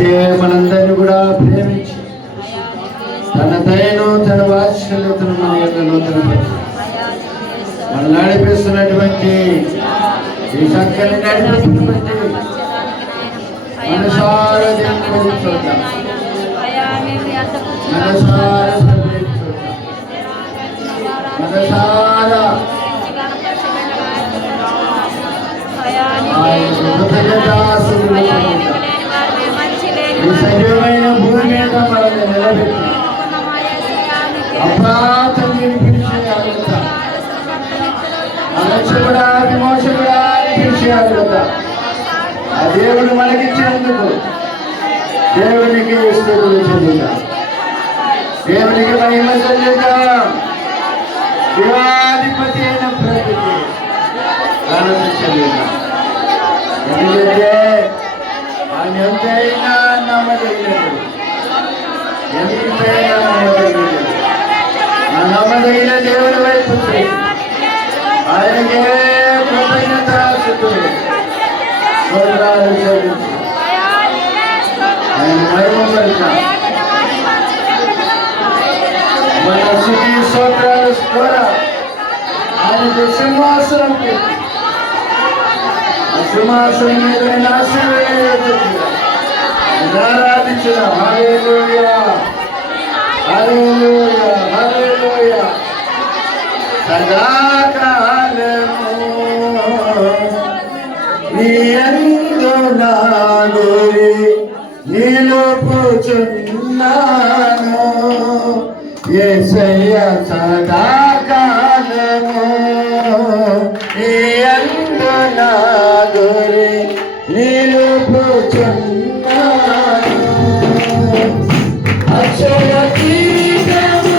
అయితే మనందరినీ కూడా ప్రేమించి తన దయను తన వాత్సల్యతను మన యొక్క నూతనపరిచి మనం నడిపిస్తున్నటువంటి ఈ చక్కని నడిపిస్తున్నటువంటి మనసారా దేవుని చూద్దాం, మనసారా మనసారా ఈ సజీవమైన భూమి మీద మనల్ని నిలబెట్టి అప్రాతం పిలిచే అర్హత, అలక్ష్యుడా విమోచకుడా పిలిచే అర్హత ఆ దేవుడు మనకిచ్చినందుకు దేవునికి స్తుతులు చెల్లిద్దాం, దేవునికి మహిమ చెల్లిద్దాం. శివాధిపతి అయిన ప్రభుకి ఘనత చెల్లిద్దాం. ఎందుకంటే ఆయన ఎంతైనా నమ్మదగినది, ఎంతైనా నమ్మదగినది. ఆ నమ్మదగిన దేవుని వైపు ఆయనకే కృతజ్ఞతాస్తుతులు స్తోత్రాలు చెల్లించి ఆయన మహిమపరిచాం. మన స్తుతి స్తోత్రాల ద్వారా ఆయనకు సింహాసనం పెట్టి ఆ సింహాసనం మీద ఆరాధించిన హల్లెలూయా హల్లెలూయా హల్లెలూయా. సదాకాలము నీ యందు నా గురి నిలుపుచున్నాను యేసయ్య, సదాకాలము నీ యందు నా గురి నిలుపుచున్నాను. అక్షయ గీతము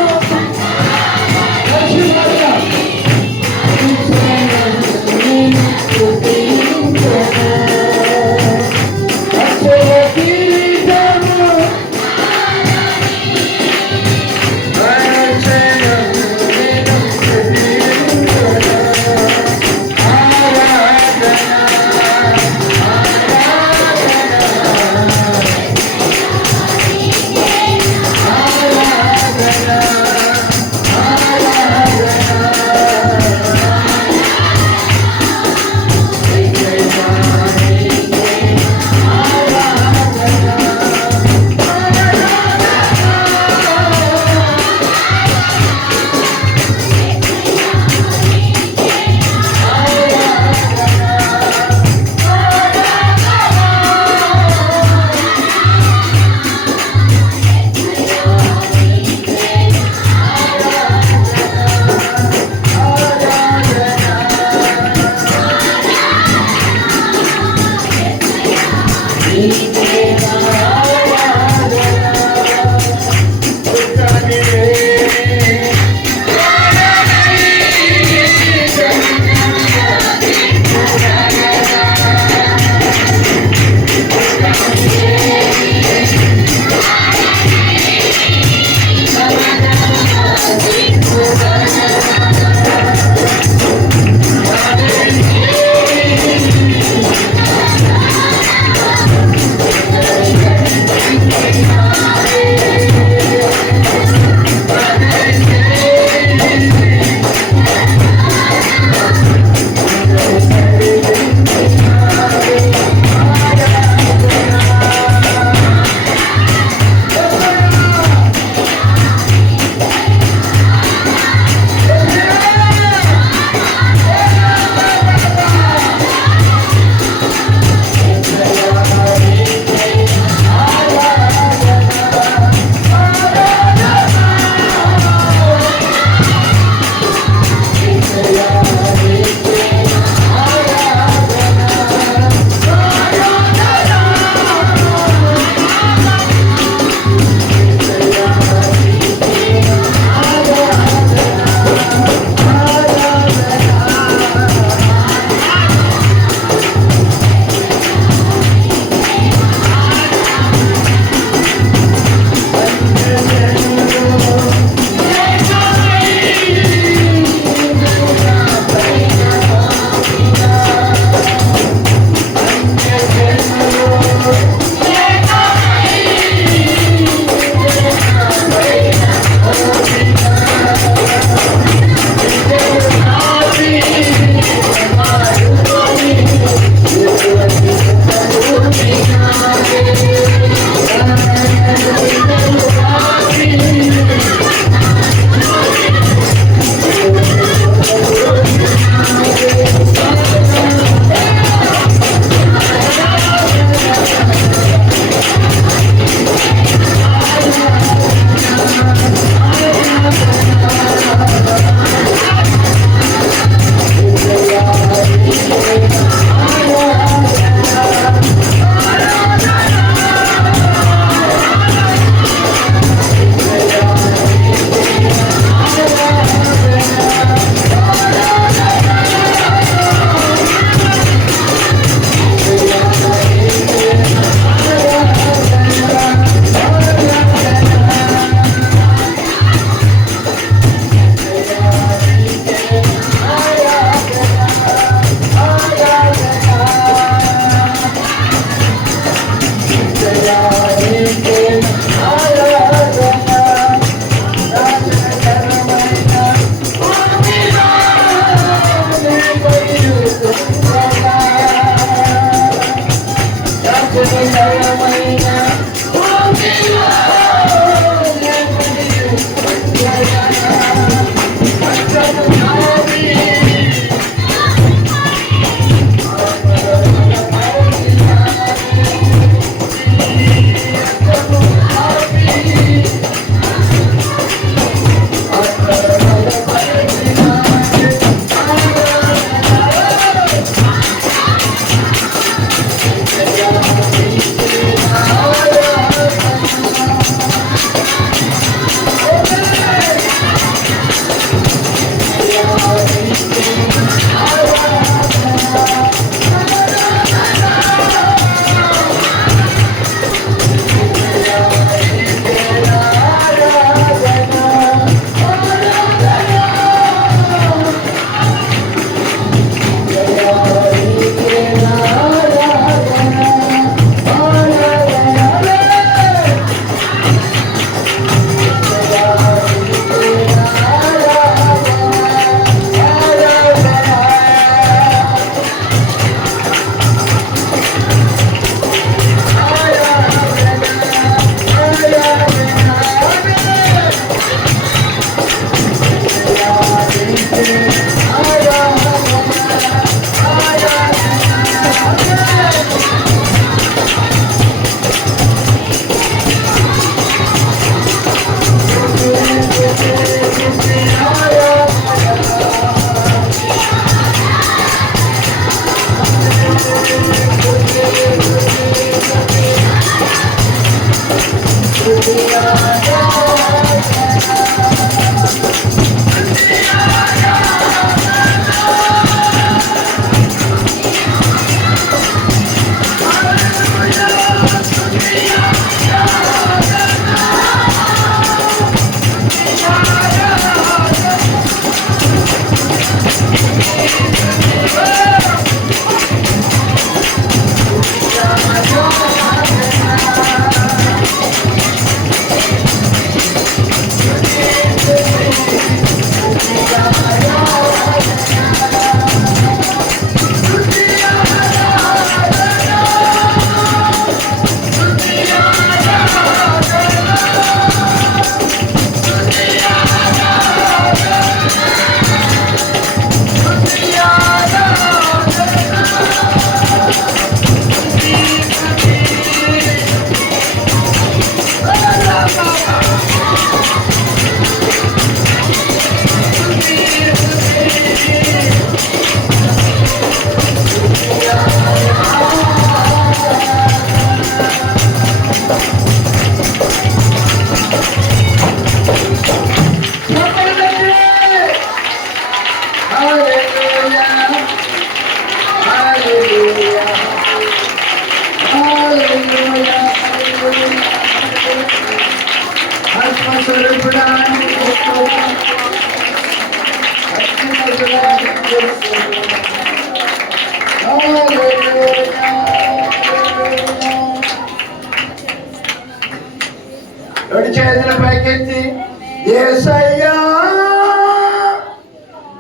రెండు చేతుల పైకెత్తి యేసయ్యా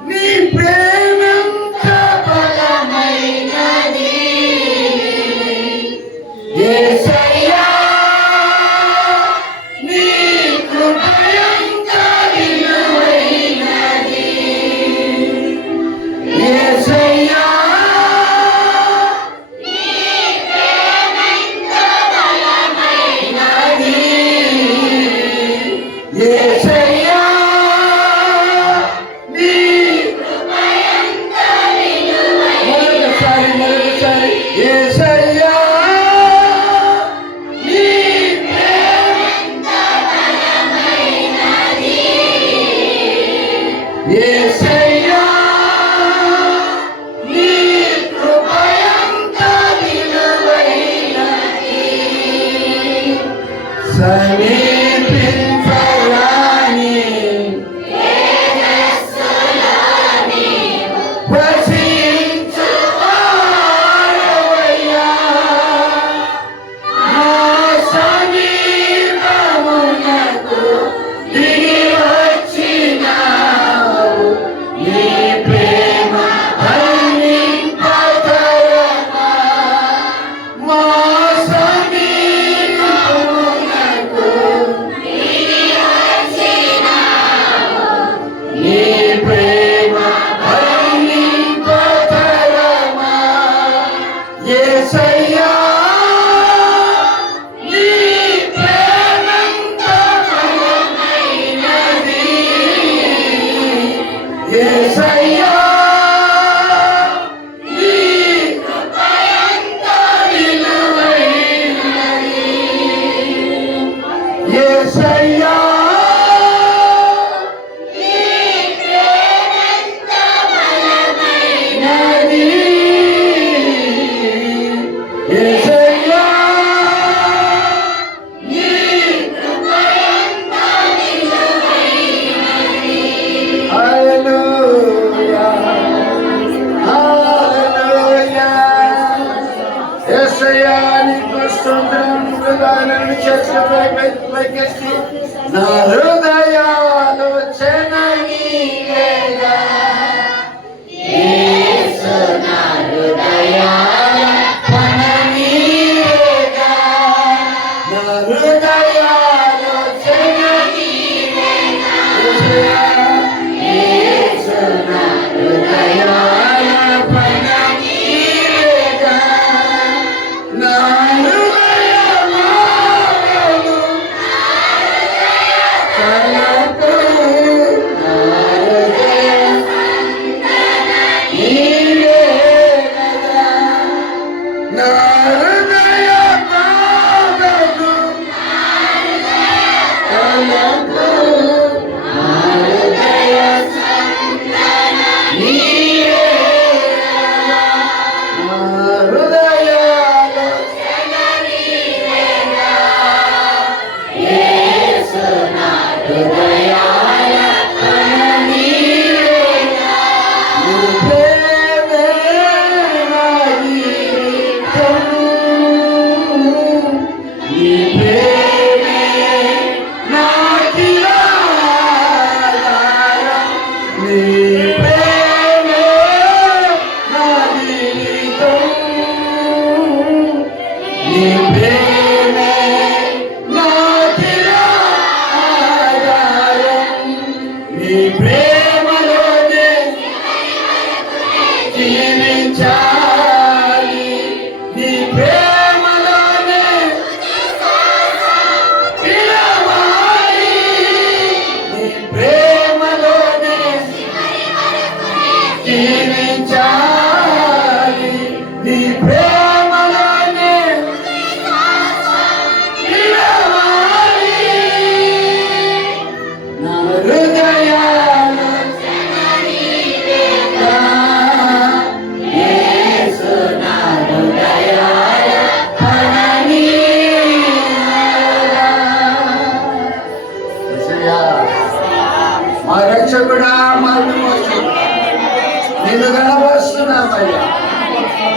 నీ ప్రేమంత బలమైనది, యేసయ్యా నీ కృపయంత విలువైనది, యేసయ్యా యేసయ్యా నీ కృపయంత విలువైనది, మరొకసారి యేసయ్యా నీ ప్రేమంత బలమైనది, యేసయ్యా నీ కృపయంత విలువైనది, సమీపించరాని వసించువాడవయ్యా, నా సమీపమునకు దిగి వచ్చినావు, నీ ప్రేమ వర్ణింపతరమా, మా సమీపమునకు నీ ప్రేమ వర్ణింపతరమా, యేసయ్యా నీ ప్రేమంత బలమైనది, యేసయ్యా నీ కృపయంత విలువైనది, యేసయ్యా నది, యేసయ్యా నీ కృపయంత విలువైనది. హల్లెలూయా హల్లెలూయా, యేసయ్యా నీకు స్తోత్రం. హృదయాలను చేతుల పైకెత్తి నా హృదయాలోచన నీవేగా, యేసు నా హృదయార్పణ నీవేగా, నా హృదయాలోచన నీవేగా, యేసు నా హృదయార్పణ నీవేగా, నా హృదయమాగను తలపు, నా హృదయ నీవే కదా, నా హృదయమాగను ప్రేమే నాకిలాధారం, నీ ప్రేమే నా జీవితం, నీ ప్రేమే నాకిలాధారం, నీ ప్రేమలోనే జీవించాలి, నీ ప్రేమలోనే పిలవాలి, నీ ప్రేమలోనే జీవించాలి, నీ ప్రేమలోనే పిలవాలి. నా హృదయాన యేసు, నా హృదయాన పరమీయుడా. యేసయ్యా, మా రక్షకుడా, మా విమోచకుడా, నిన్ను కనబరుస్తున్నామయ్యా,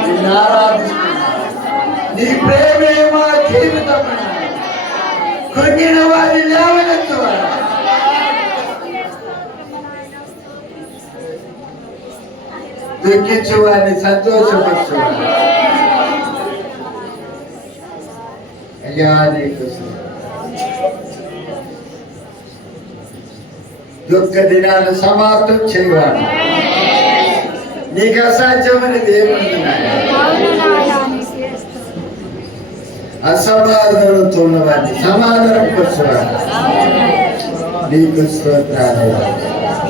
నిన్ను ఆరాధిస్తున్నా. నీ ప్రేమే మా జీవితం, కృంగిన వారి లేవనెత్తువాడా, దుఃఖించు వారిని సంతోషపరచువాడా. అయ్యా నీకు దుఃఖ దినాలు సమాప్తం చేయవాడు, నీకు అసాధ్యమైనది ఏముంటున్నాయి. అసమాధానంతో ఉన్నవాడిని సమాధానం పరచువాడు. నీకు స్తోత్రాలు,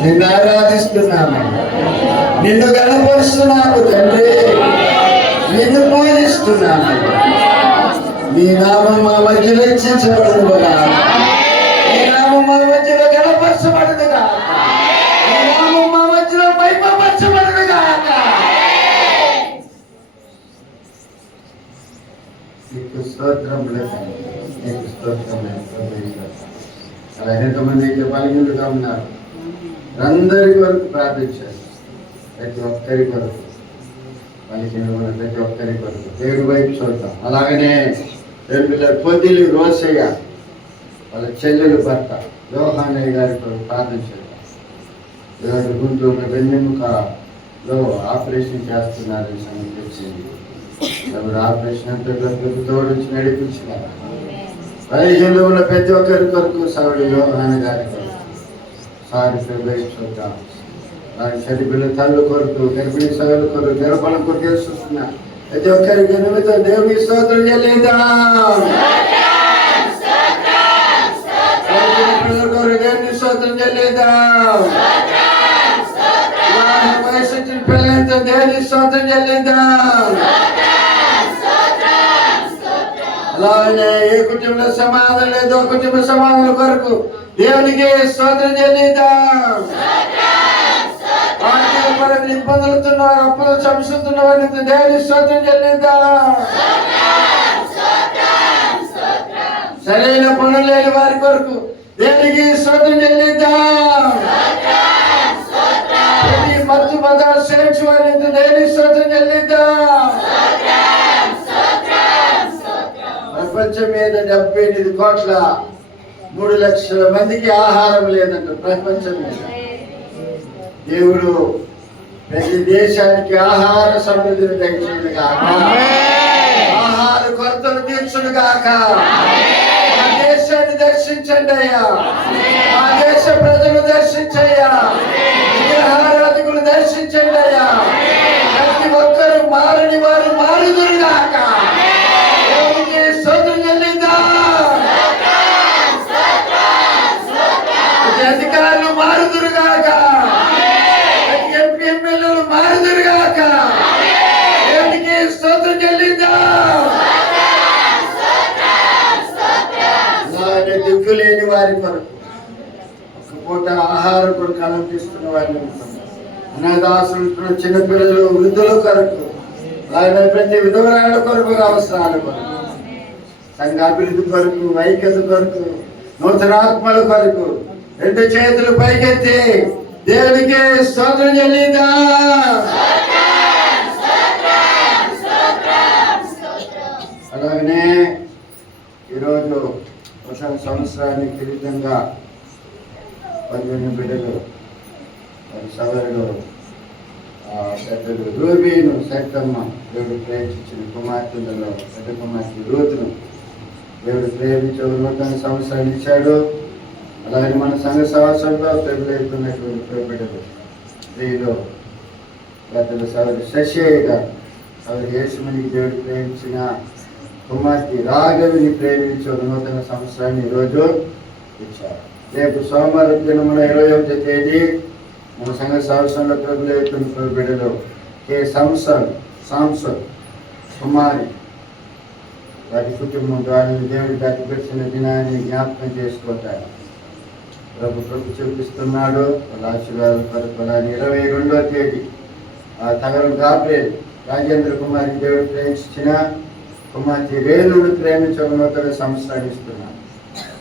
నిన్ను ఆరాధిస్తున్నాము, నిన్ను గణపరుస్తున్నాము తండ్రి, నిన్ను పూజిస్తున్నాము. నీ నామం మా మధ్యలో హెచ్చించబడునుగా, నీ నామం మా మధ్యలో గణపరచబడునుగా, నీ నామం మా మధ్యలో మహిమపరచబడునుగా. నీకు స్తోత్రం, నీకు స్తోత్రం. అలా ఎంతమంది అయితే బలహీనులుగా ఉన్నారు, అందరి కొరకు ప్రార్థించారు. ప్రతి ఒక్కరి కొరకు బలహీనులు, ప్రతి ఒక్కరి కొరకు దేవుడి వైపు చూద్దాం. అలాగనే పిల్లల పొద్దులు రోసయ్య వాళ్ళ చెల్లెలు భర్త యోహానయ్య గారి కొరకు ప్రార్థించారు. దేవుడు గుంటూరు వెన్నెముకలో ఆపరేషన్ చేస్తున్నారని సమర్పించింది. ఎవరు ఆపరేషన్ అంతా తోడించి నడిపించినారు. బలహీనులు ఉన్న ప్రతి ఒక్కరి కొరకు సౌడి యోహాన గారి కొరకు సారి చూద్దాం. చనిపోయిన తల్లు కొరకు, గర్భిణీ సభల కొరకు, గర్భాల కొరకు చూస్తున్నా ప్రతి ఒక్కరికి నిమిత్తం దేవుని స్తోత్రం చెల్లిద్దాం. పిల్లల కొరకు దేవుని స్తోత్రం చెల్లిద్దాం. వయసు వచ్చిన పిల్లలతో దేవుని స్తోత్రం చెల్లిద్దాం. అలాగే ఏ కుటుంబంలో సమాధానం లేదో కుటుంబ సమాధానం కొరకు దేవునికి స్తోత్రం చెల్లిద్దాం. ఇబ్బందులుతున్న వారు, అప్పులు సంసుతున్న వారికి దేవుని స్తోత్రం చెల్లిద్దాం. సరైన పనులు లేని వారి కొరకు దేవునికి స్తోత్రం చెల్లిద్దాం. ప్రతి మత్తు పదార్థాలు సేవించే వారికి దేవుని స్తోత్రం చెల్లిద్దాం. ప్రపంచం మీద 78 కోట్ల 3 లక్షల మందికి ఆహారం లేదంట. ప్రపంచం మీద దేవుడు ప్రతి దేశానికి ఆహార సమృద్ధిని దయచేయును గాక, ఆహార కొరతలు తీర్చును గాక. మా దేశాన్ని దర్శించండి అయ్యా, మా దేశ ప్రజలు దర్శించయ్యా, విగ్రహారాధకులు దర్శించండి అయ్యా. ప్రతి ఒక్కరు మారని వారు మారుదురు గాక. దేవునికి స్తోత్రం చెల్లిద్దాం. అధికారులు మారుదురు గాక, ఎంపీ ఎమ్మెల్యేలు మారుదురు గాక. దేవునికి స్తోత్రం చెల్లిద్దాం. అలాగే దిక్కు లేని వారి కొరకు, ఒక పూట ఆహారం కొరకు అలంపిస్తున్న వారిని, అనాథాశ్రమ చిన్నపిల్లలు, వృద్ధుల కొరకు, అలాగే ప్రతి విధవరాళ్ళ కొరకు, అవసరాల కొరకు, సంఘ అభివృద్ధి కొరకు, ఐక్యత కొరకు, నూతనాత్మల కొరకు 2 చేతులు పైకెత్తి దేవునికి స్తోత్రం చెల్లిద్దాం. అలాగనే ఈ ఈరోజు నూతన సంవత్సరాన్ని కిరీటంగా పొందిన బిడ్డలు మరి సోదరుడు పెద్దలు రూబీను సైతమ్మ దేవుడు ప్రేమించిన కుమార్తెలలో పెద్ద కుమార్తె రూతును దేవుడు ప్రేమించే నూతన సంవత్సరాన్ని ఇచ్చాడు. అలాగే మన సంఘ సంవత్సరంలో ప్రభుత్వమైనటువంటి బిడ్డలు స్త్రీలు పెద్దలు సోదరు శశిగా సోదరు యేసుమణికి దేవుడు ప్రేమించిన కుమార్తె రాఘవిని ప్రేమించే నూతన సంవత్సరాన్ని ఈరోజు ఇచ్చారు. రేపు సోమవారం దినమున 21వ తేదీ మన సంఘ సంవత్సరంలో ప్రభుత్వ బిడ్డలు కే సాంసన్ కుమారి వారి కుటుంబం ద్వారా దేవుడికి అతిపెట్టిన దినాన్ని జ్ఞాపకం చేసుకోతారు. ప్రభు చూపిస్తున్నాడు. వాళ్ళ ఆశీర్వాదాల కొరకు 22వ తేదీ తగరం గాబ్రేల్ రాజేంద్ర కుమారి దేవుడు ప్రేమించిన కుమార్తె రేణును ప్రేమించే నూతన సంవత్సరాన్ని ఇస్తున్నాడు.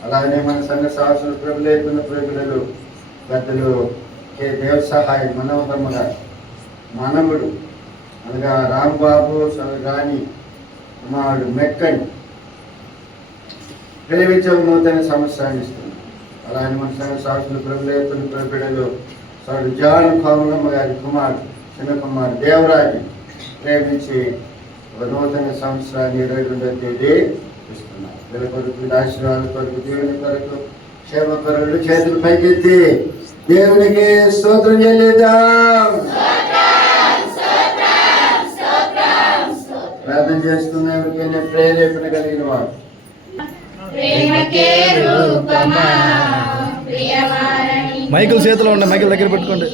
అలాగే మన సంఘ సంవత్సరం ప్రభుత్వ ప్రభులు పెద్దలు కే దేవ సహాయ మనోహరమ్మ గారు మనముడు అనగా రాంబాబు రాణి కుమారుడు మెక్కని ప్రేమించే నూతన సంవత్సరాన్ని ఇస్తున్నాడు. అలాగే మన సంఘ సంవత్సరం ప్రభుత్వ బిడ్డలు సార్ జాన్ కోమలమ్మ గారి కుమారుడు చిన్న కుమారుడు దేవరాజు ప్రేమించి ఒక నూతన సంవత్సరాన్ని 22వ తేదీ ఇస్తున్నారు. వీళ్ళ కొరకు ఆశీర్వాదాల కొరకు దేవుని కొరకు క్షేమ కొరకు చేతులు పైకెత్తి దేవునికి స్తోత్రం చెల్లిద్దాం. ప్రార్థన చేస్తున్న ఎవరికైనా ప్రేరేపణ కలిగిన వాడు మైకులు చేతిలో ఉండే మైకుల దగ్గర పెట్టుకోండి.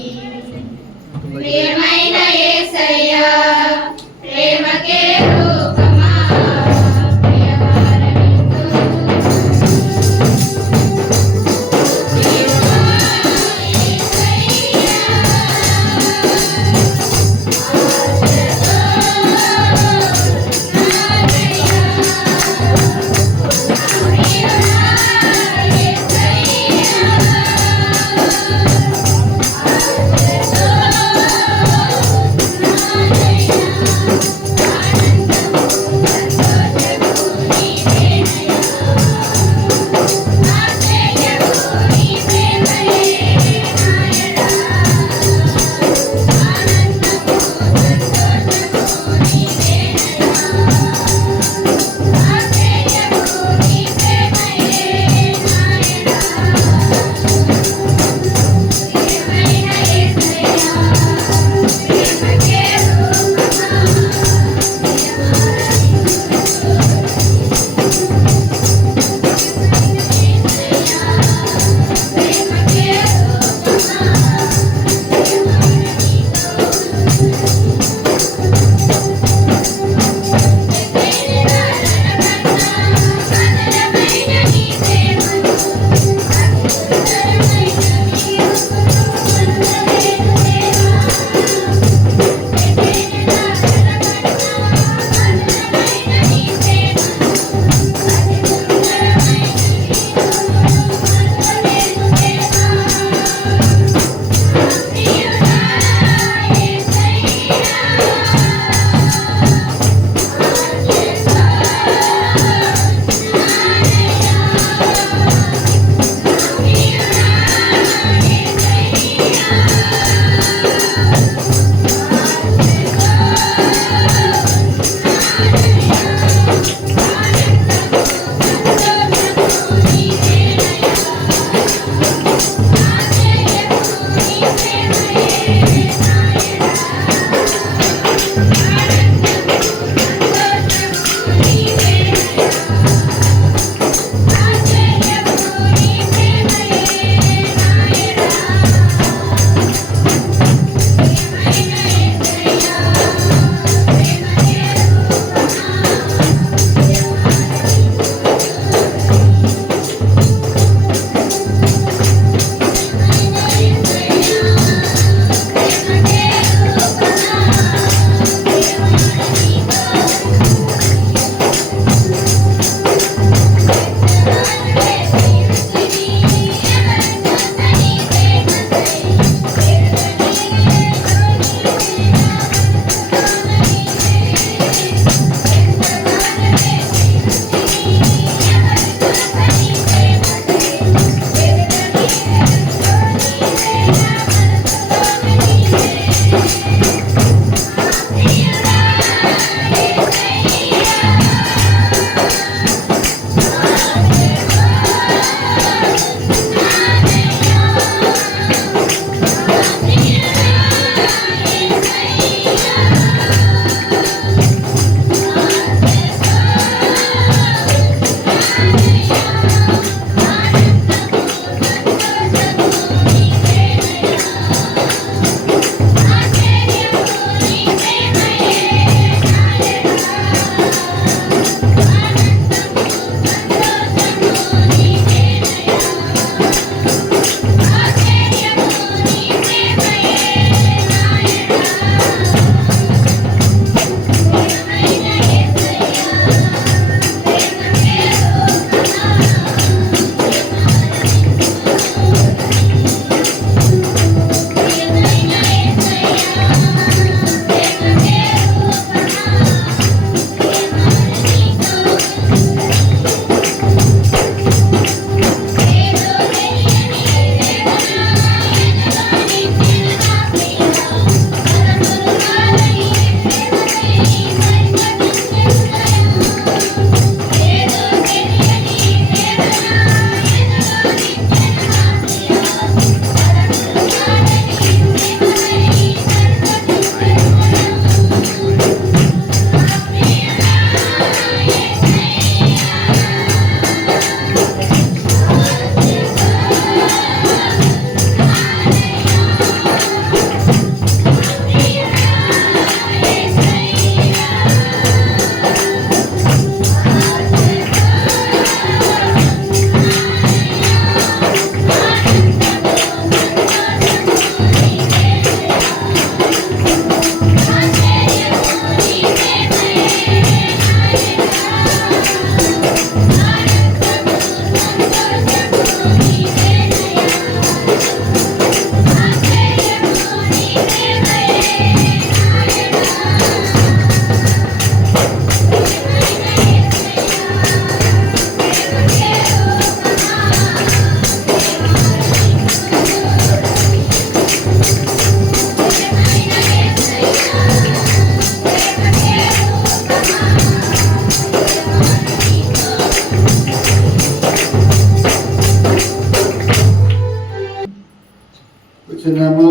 ప్రార్థిస్తున్నాము.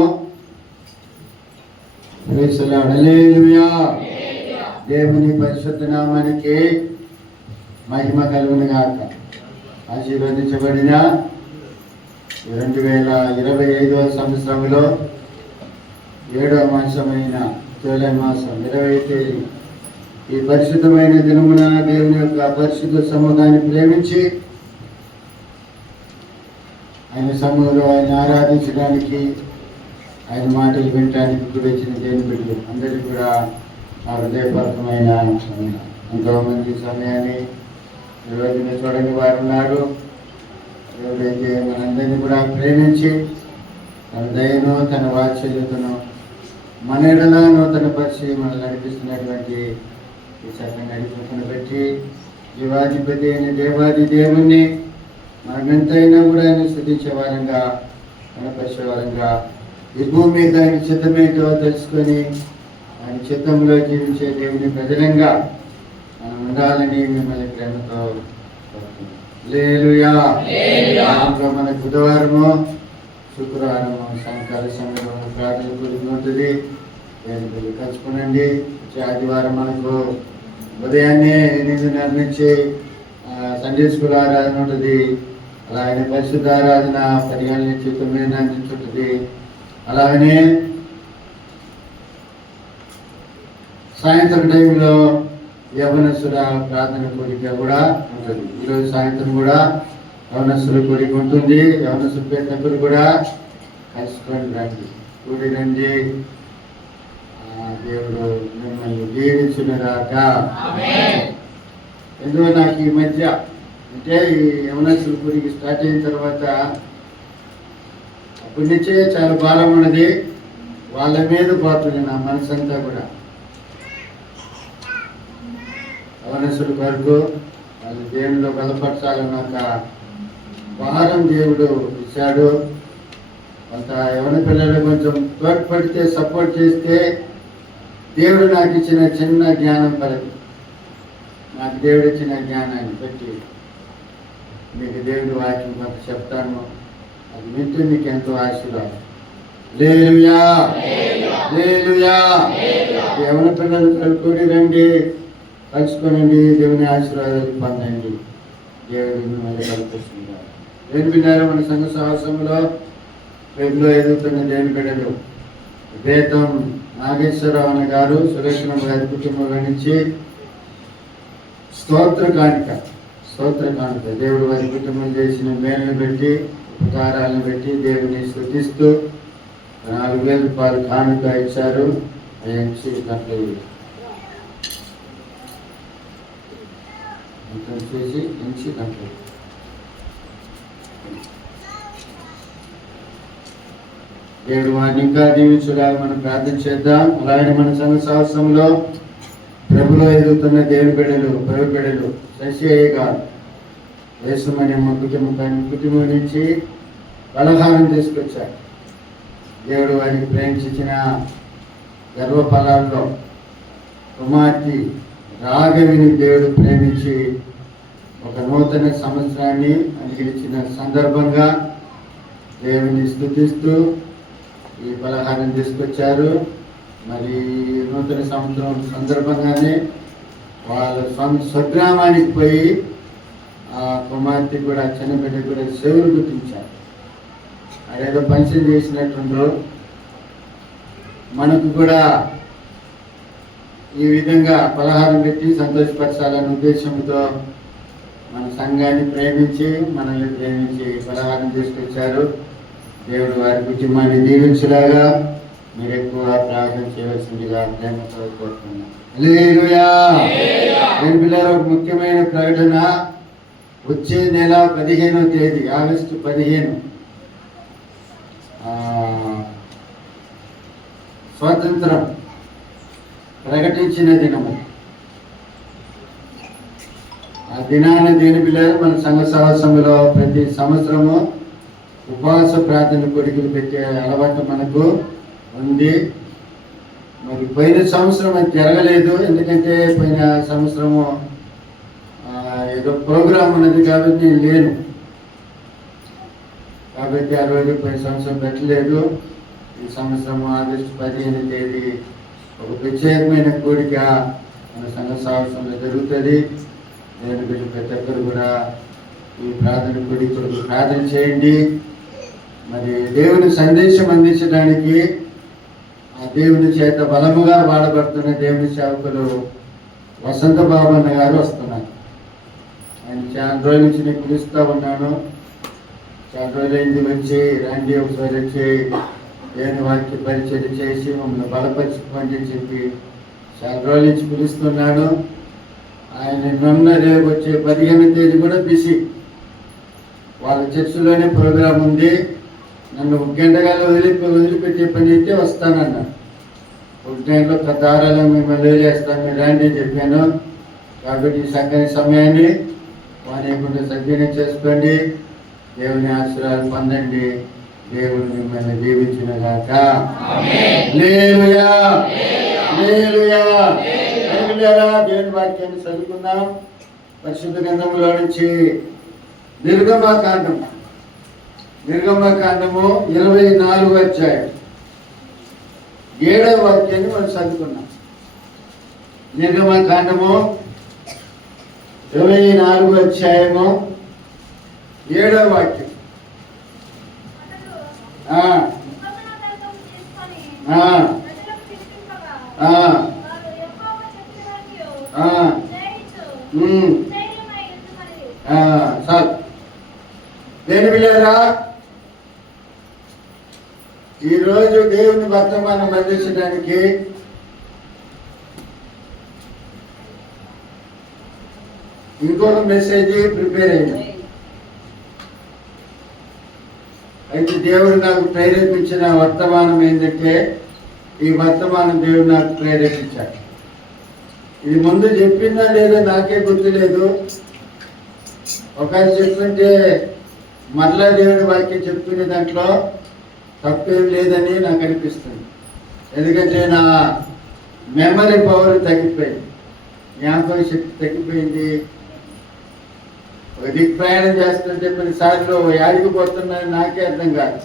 Praise the lord. హల్లెలూయా. దేవుని పరిశుద్ధ నామానికి మహిమ కలుగును గాక. ఆశీర్వదించబడిన 2025వ సంవత్సరంలో 7వ మాసమైన జూలై మాసం 20వ తేదీ ఈ పరిశుద్ధమైన దినమున దేవుని యొక్క పరిశుద్ధ సమూహాన్ని ప్రేమించి ఆయన సమూహంలో ఆయన ఆరాధించడానికి, ఆయన మాటలు వినడానికి కూడా వచ్చిన దేవుని బిడ్డలు అందరికీ కూడా ఆ హృదయపూర్వకమైన ఎంతోమంది సమయాన్ని ఈరోజున చూడని వారు ఉన్నారు. ఎవరైతే మనందరినీ కూడా ప్రేమించి తన దయను తన వాత్సల్యతను మన ఎడల నూతన పరిచి మనల్ని నడిపిస్తున్నటువంటి ఈ చక్కని నడిపింపును బట్టి జీవాధిపతి అయిన దేవాది దేవుణ్ణి మనమెంతైనా కూడా ఆయన స్తుతించే వారంగా, కనపరిచే వారంగా, ఈ భూమి మీద ఆయన చిత్తమేంటో తెలుసుకొని ఆయన చిత్తంలో జీవించే దేవుని ప్రజలంగా మనం ఉండాలని మిమ్మల్ని ప్రేమతో కోరుతున్నాం. హల్లెలూయా. మన బుధవారము, శుక్రవారము సాయంకాల సమయంలో ప్రార్థన కూడిక ఉంటుంది. దేవుని కలుసుకునండి. ఆదివారం మనకు ఉదయాన్నే 8:30 నుంచి సండే స్కూల్ ఆరాధన ఉంటుంది. అలాగనే పరిశుద్ధ ఆరాధన 10 గంటల నుంచి 9:30 నుంచి ఉంటుంది. అలాగనే సాయంత్రం టైంలో యవనస్తుల ప్రార్థన కోరిక కూడా ఉంటుంది. ఈరోజు సాయంత్రం కూడా యవనస్తుల కోరిక ఉంటుంది. యవనస్తుల పెట్టినప్పుడు కూడా కలుసుకొని రండి, కూడి రండి. దేవుడు మిమ్మల్ని దీవించునుగాక. ఎందుకంటే నాకు ఈ మధ్య అంటే ఈ యవనస్తుల కోరిక స్టార్ట్ అయిన తర్వాత అప్పటి నుంచే చాలా భారం ఉన్నది. వాళ్ళ మీద పోతుంది నా మనసు అంతా కూడా. యవనస్తుల కొరకు వాళ్ళు దేవునిలో బలపరచాలన్న ఒక భారం దేవుడు ఇచ్చాడు. కొంత యవన పిల్లలు కొంచెం తోడ్పడితే, సపోర్ట్ చేస్తే దేవుడు నాకు ఇచ్చిన చిన్న జ్ఞానం కలదు. నాకు దేవుడు ఇచ్చిన జ్ఞానాన్ని బట్టి మీకు దేవుడి వాక్యం కొంత చెప్తాను. అది వింటూ మీకు ఎంతో ఆశీర్వాదం. హల్లెలూయా. హల్లెలూయా. యవన పిల్లలు కూడి రండి, కలుసుకోనండి, దేవుని ఆశీర్వాదాలు పొందండి. దేవుడు మిమ్మల్ని కల్పిస్తున్నారు. దేవుని బిడ్డలారా, మన సంఘ సహవాసంలో రేపులో ఎదుగుతున్న దేవుని బిడ్డలు వేదం నాగేశ్వరరావు అన్న గారు, సురేష్ణ గారి కుటుంబంలో నుంచి స్తోత్ర కానుక దేవుడు వారి కుటుంబం చేసిన మేలును బట్టి, ఉపకారాలను బట్టి దేవుని స్తుతిస్తూ 4,000 రూపాయలు కానుక ఇచ్చారు. చేసి దాంట్లో దేవుడు వారిని ఇంకా దీవించులాగా మనం ప్రార్థన చేద్దాం. అలాగే మన సంఘ సహవాసంలో ప్రభులో ఎదుగుతున్న దేవుని బిడ్డలు, ప్రభు బిడ్డలు శశి గారు వేసమని కుటుంబం నుంచి పలహారం తీసుకొచ్చారు. దేవుడు వారికి ప్రేమించిన గర్వఫలాల్లో కుమార్తె రాఘవిని దేవుడు ప్రేమించి ఒక నూతన సంవత్సరాన్ని అనుగ్రహించిన సందర్భంగా దేవుని స్తుతిస్తూ ఈ పలహారం తీసుకొచ్చారు. మరి నూతన సంవత్సరం సందర్భంగానే వాళ్ళ స్వగ్రామానికి పోయి ఆ కుమార్తె కూడా, చిన్న బిడ్డ కూడా సేవలు గుర్తించారు. అదేదో ఫంక్షన్ చేసినట్టుండో మనకు కూడా ఈ విధంగా పలహారం పెట్టి సంతోషపరచాలనే ఉద్దేశంతో మన సంఘాన్ని ప్రేమించి, మనల్ని ప్రేమించి పలహారం తీసుకొచ్చారు. దేవుడు వారి కుటుంబాన్ని దీవించులాగా మీరు ఎక్కువ ప్రార్థన చేయవలసిందిగా ప్రేమతో కోరుతున్నాను. హల్లెలూయా. నేను పిల్లలు ఒక ముఖ్యమైన ప్రకటన. వచ్చే నెల 15వ తేదీ, ఆగస్టు 15 స్వాతంత్రం ప్రకటించిన దినము. ఆ దినాన దేని పిల్లలు మన సంఘ సహవాసంలో ప్రతి సంవత్సరము ఉపవాస ప్రార్థన కొడుకులు పెట్టే అలవాటు మనకు ఉంది. మరి పోయిన సంవత్సరం అది జరగలేదు, ఎందుకంటే పోయిన సంవత్సరము ఏదో ప్రోగ్రాం ఉన్నది కాబట్టి నేను లేను. కాబట్టి ఆ రోజు పోయిన సంవత్సరం పెట్టలేదు. ఈ సంవత్సరం ఆగస్టు 15వ తేదీ ఒక ప్రత్యేకమైన కోరిక మన సంఘ సాహసంలో జరుగుతుంది. నేను ప్రతి ఒక్కరు కూడా ఈ ప్రార్థన కోరిక కొరకు ప్రార్థన చేయండి. మరి దేవుని సందేశం అందించడానికి ఆ దేవుని చేత బలముగా వాడబడుతున్న దేవుని సేవకులు వసంత బాబన్న గారు వస్తున్నారు. ఆయన చాలా రోజుల నుంచి నేను పిలుస్తూ ఉన్నాను. చాలా రోజులైంది వచ్చి రండి ఒకసారి వచ్చి దేవుని వాక్య పరిచయం చేసి మమ్మల్ని బలపరచుకోండి అని చెప్పి చాలా రోజుల నుంచి పిలుస్తున్నాను. ఆయన నిన్న రేపు వచ్చే 15వ తేదీ కూడా బిజీ. వాళ్ళ చర్చిలోనే ప్రోగ్రాం ఉంది. నన్ను 1 గంటగాలో వదిలిపెట్టే పని అయితే వస్తానన్నాను. 1 గంటలో దారాలు మిమ్మల్ని వదిలేస్తాను, మీరు రండి అని చెప్పాను. కాబట్టి ఈ చక్కని సమయాన్ని వానేకుండా సద్వినియోగం చేసుకోండి. దేవుని ఆశీర్వాదాలు పొందండి. దేవుడు మిమ్మల్ని దీవించునుగాక. హల్లెలూయా, హల్లెలూయా, హల్లెలూయా. దేవుని వాక్యాన్ని చదువుకుందాం. పరిశుద్ధ గ్రంథంలో నుంచి నిర్గమకాండము 24వ అధ్యాయం 7వ వాక్యాన్ని మనం చదువుకున్నాం. నిర్గమకాండము 24వ అధ్యాయము 7వ వాక్యం. సార్ దేని పిల్లరా, ఈరోజు దేవుని వర్తమానం అందించడానికి ఇంకొక మెసేజ్ ప్రిపేర్ అయింది. అయితే దేవుడు నాకు ప్రేరేపించిన వర్తమానం ఏంటంటే, ఈ వర్తమానం దేవుడు నాకు ప్రేరేపించాడు. ఇది ముందు చెప్పిందా లేదో నాకే గుర్తులేదు. ఒకవేళ చెప్తుంటే మరలా దేవుడి వాక్యం చెప్పుకునే దాంట్లో తప్పేం లేదని నాకు అనిపిస్తుంది. ఎందుకంటే నా మెమరీ పవర్ తగ్గిపోయింది, జ్ఞాపక శక్తి తగ్గిపోయింది. ఒక దిక్కు ప్రయాణం చేస్తుంటే కొన్నిసార్లు యాడికి పోతున్నాను నాకే అర్థం కాదు.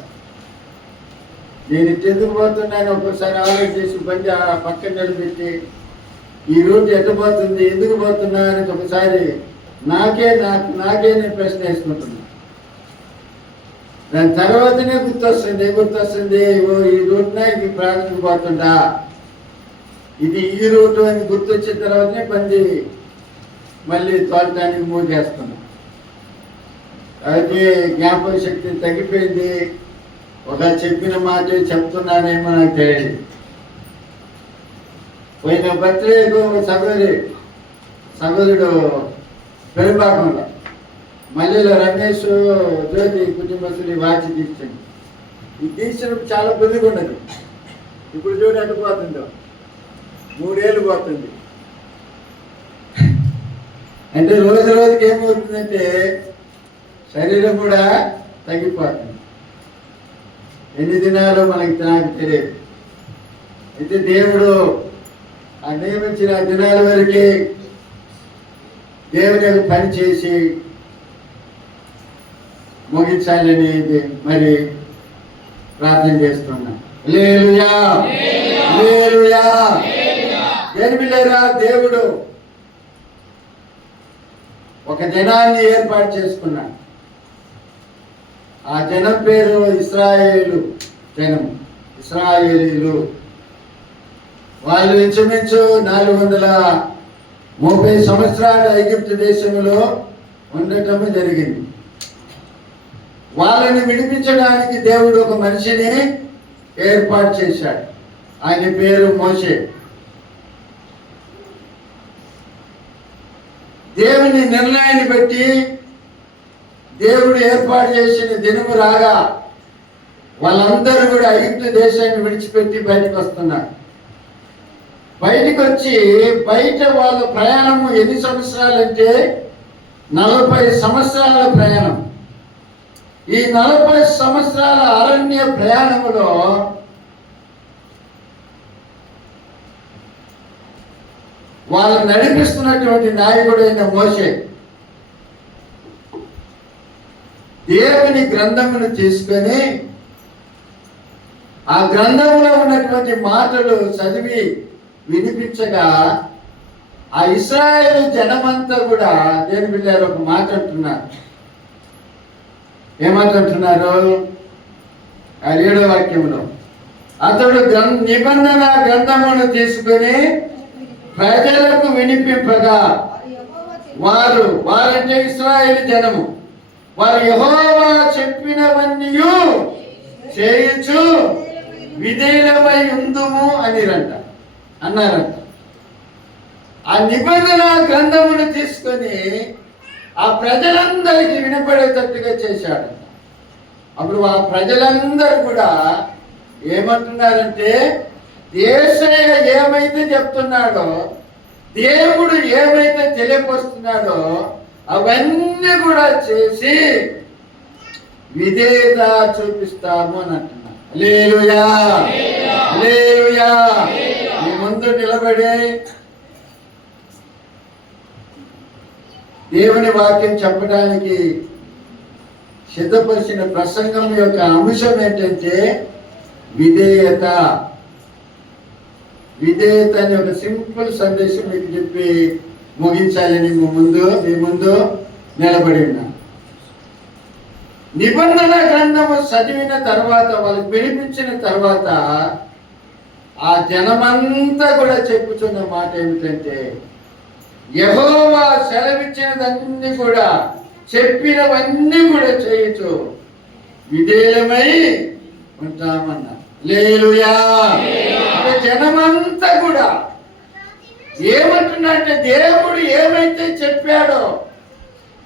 నేను ఎందుకు పోతున్నాను ఒక్కోసారి ఆలోచించి బండి ఆ పక్కన నిలబెట్టి ఈ రూట్ ఎటు పోతుంది, ఎందుకు పోతున్నా అని ఒకసారి నాకే నేను ప్రశ్న వేసుకుంటున్నాను. దాని తర్వాతనే గుర్తొస్తుంది ఓ ఈ రూట్నే ఈ ప్రాంతానికి పోతుందా, ఇది ఈ రూట్ అని గుర్తొచ్చిన తర్వాతనే బండి మళ్ళీ తోలటానికి మూవ్ చేస్తున్నాం. అయితే జ్ఞాపక శక్తి తగ్గిపోయింది. ఒక చెప్పిన మాట చెప్తున్నానేమో నాకు తెలియదు. పోయిన బర్త్డేకు సగోదరుడు పెరుంబాకంలో మళ్ళీలో రమేష్ జ్యోతి కుటుంబస్తులు వాచి తీర్చండి. ఈ తీర్చినప్పుడు చాలా పొద్దుగా ఉన్నది. ఇప్పుడు చూడు ఎటు పోతుందో, 3 ఏళ్ళు పోతుంది. అంటే రోజు రోజుకి ఏమవుతుందంటే శరీరం కూడా తగ్గిపోతుంది. ఎన్ని దినాలు నాకు తెలియదు. అయితే దేవుడు ఆ నియమించిన దినాల వరకు దేవుని యొక్క పని చేసి ముగించాలని మరి ప్రార్థన చేస్తున్నాం. హల్లెలూయా, హల్లెలూయా. దేనిమిలేరా, దేవుడు ఒక జనాన్ని ఏర్పాటు చేసుకున్నాడు. ఆ జనం పేరు ఇశ్రాయేలీలు. వాళ్ళు ఇంచుమించు 430 సంవత్సరాలు ఐగుప్తు దేశంలో ఉండటం జరిగింది. వాళ్ళని విడిపించడానికి దేవుడు ఒక మనిషిని ఏర్పాటు చేశాడు. ఆయన పేరు మోషే. దేవుని నిర్ణయాన్ని బట్టి దేవుడు ఏర్పాటు చేసిన దినము రాగా వాళ్ళందరూ కూడా ఐగుప్తు దేశాన్ని విడిచిపెట్టి బయటకు వస్తున్నారు. బయటకు వచ్చి బయట వాళ్ళ ప్రయాణము ఎన్ని సంవత్సరాలంటే 40 సంవత్సరాల ప్రయాణం. ఈ 40 సంవత్సరాల అరణ్య ప్రయాణములో వాళ్ళు నడిపిస్తున్నటువంటి నాయకుడైన మోషే దేవుని గ్రంథమును తీసుకొని ఆ గ్రంథంలో ఉన్నటువంటి మాటలు చదివి వినిపించగా ఆ ఇశ్రాయేలు జనమంతా కూడా దేని బిడ్డారు ఒక మాట అంటున్నారు. ఏమంటున్నారు? ఆ 7వ వాక్యంలో, అతడు నిబంధన గ్రంథమును తీసుకుని ప్రజలకు వినిపింపగా వారంటే ఇశ్రాయేలు జనము, వారు యెహోవా చెప్పినవన్నీ చేయుచు విధేయులమై ఉందుము అన్నారంట. ఆ నిబంధన గ్రంథమును తీసుకొని ఆ ప్రజలందరికీ వినపడేటట్టుగా చేశాడు. అప్పుడు ఆ ప్రజలందరూ కూడా ఏమంటున్నారంటే, యేసయ్య ఏమైతే చెప్తున్నాడో, దేవుడు ఏమైతే తెలియపరుస్తున్నాడో అవన్నీ కూడా చేసి విధేయత చూపిస్తాము అని అంటున్నారు. హల్లెలూయా, హల్లెలూయా. మీ ముందు నిలబడి దేవుని వాక్యం చెప్పడానికి సిద్ధపరిచిన ప్రసంగం యొక్క అంశం ఏంటంటే విధేయత. విధేయత అనే ఒక సింపుల్ సందేశం మీకు చెప్పి ముగించాలని మీ ముందు నిలబడి ఉన్నా. నిబంధన గ్రంథము చదివిన తర్వాత, వాళ్ళకి వినిపించిన తర్వాత ఆ జనమంతా కూడా చెప్పుతున్న మాట ఏమిటంటే, యెహోవా సెలవిచ్చినదన్నీ కూడా, చెప్పినవన్నీ కూడా చేయొచ్చు, విధేయులమై ఉంటామన్నా. హల్లెలూయా. జనమంతా కూడా ఏమంటున్నారంటే, దేవుడు ఏమైతే చెప్పాడో,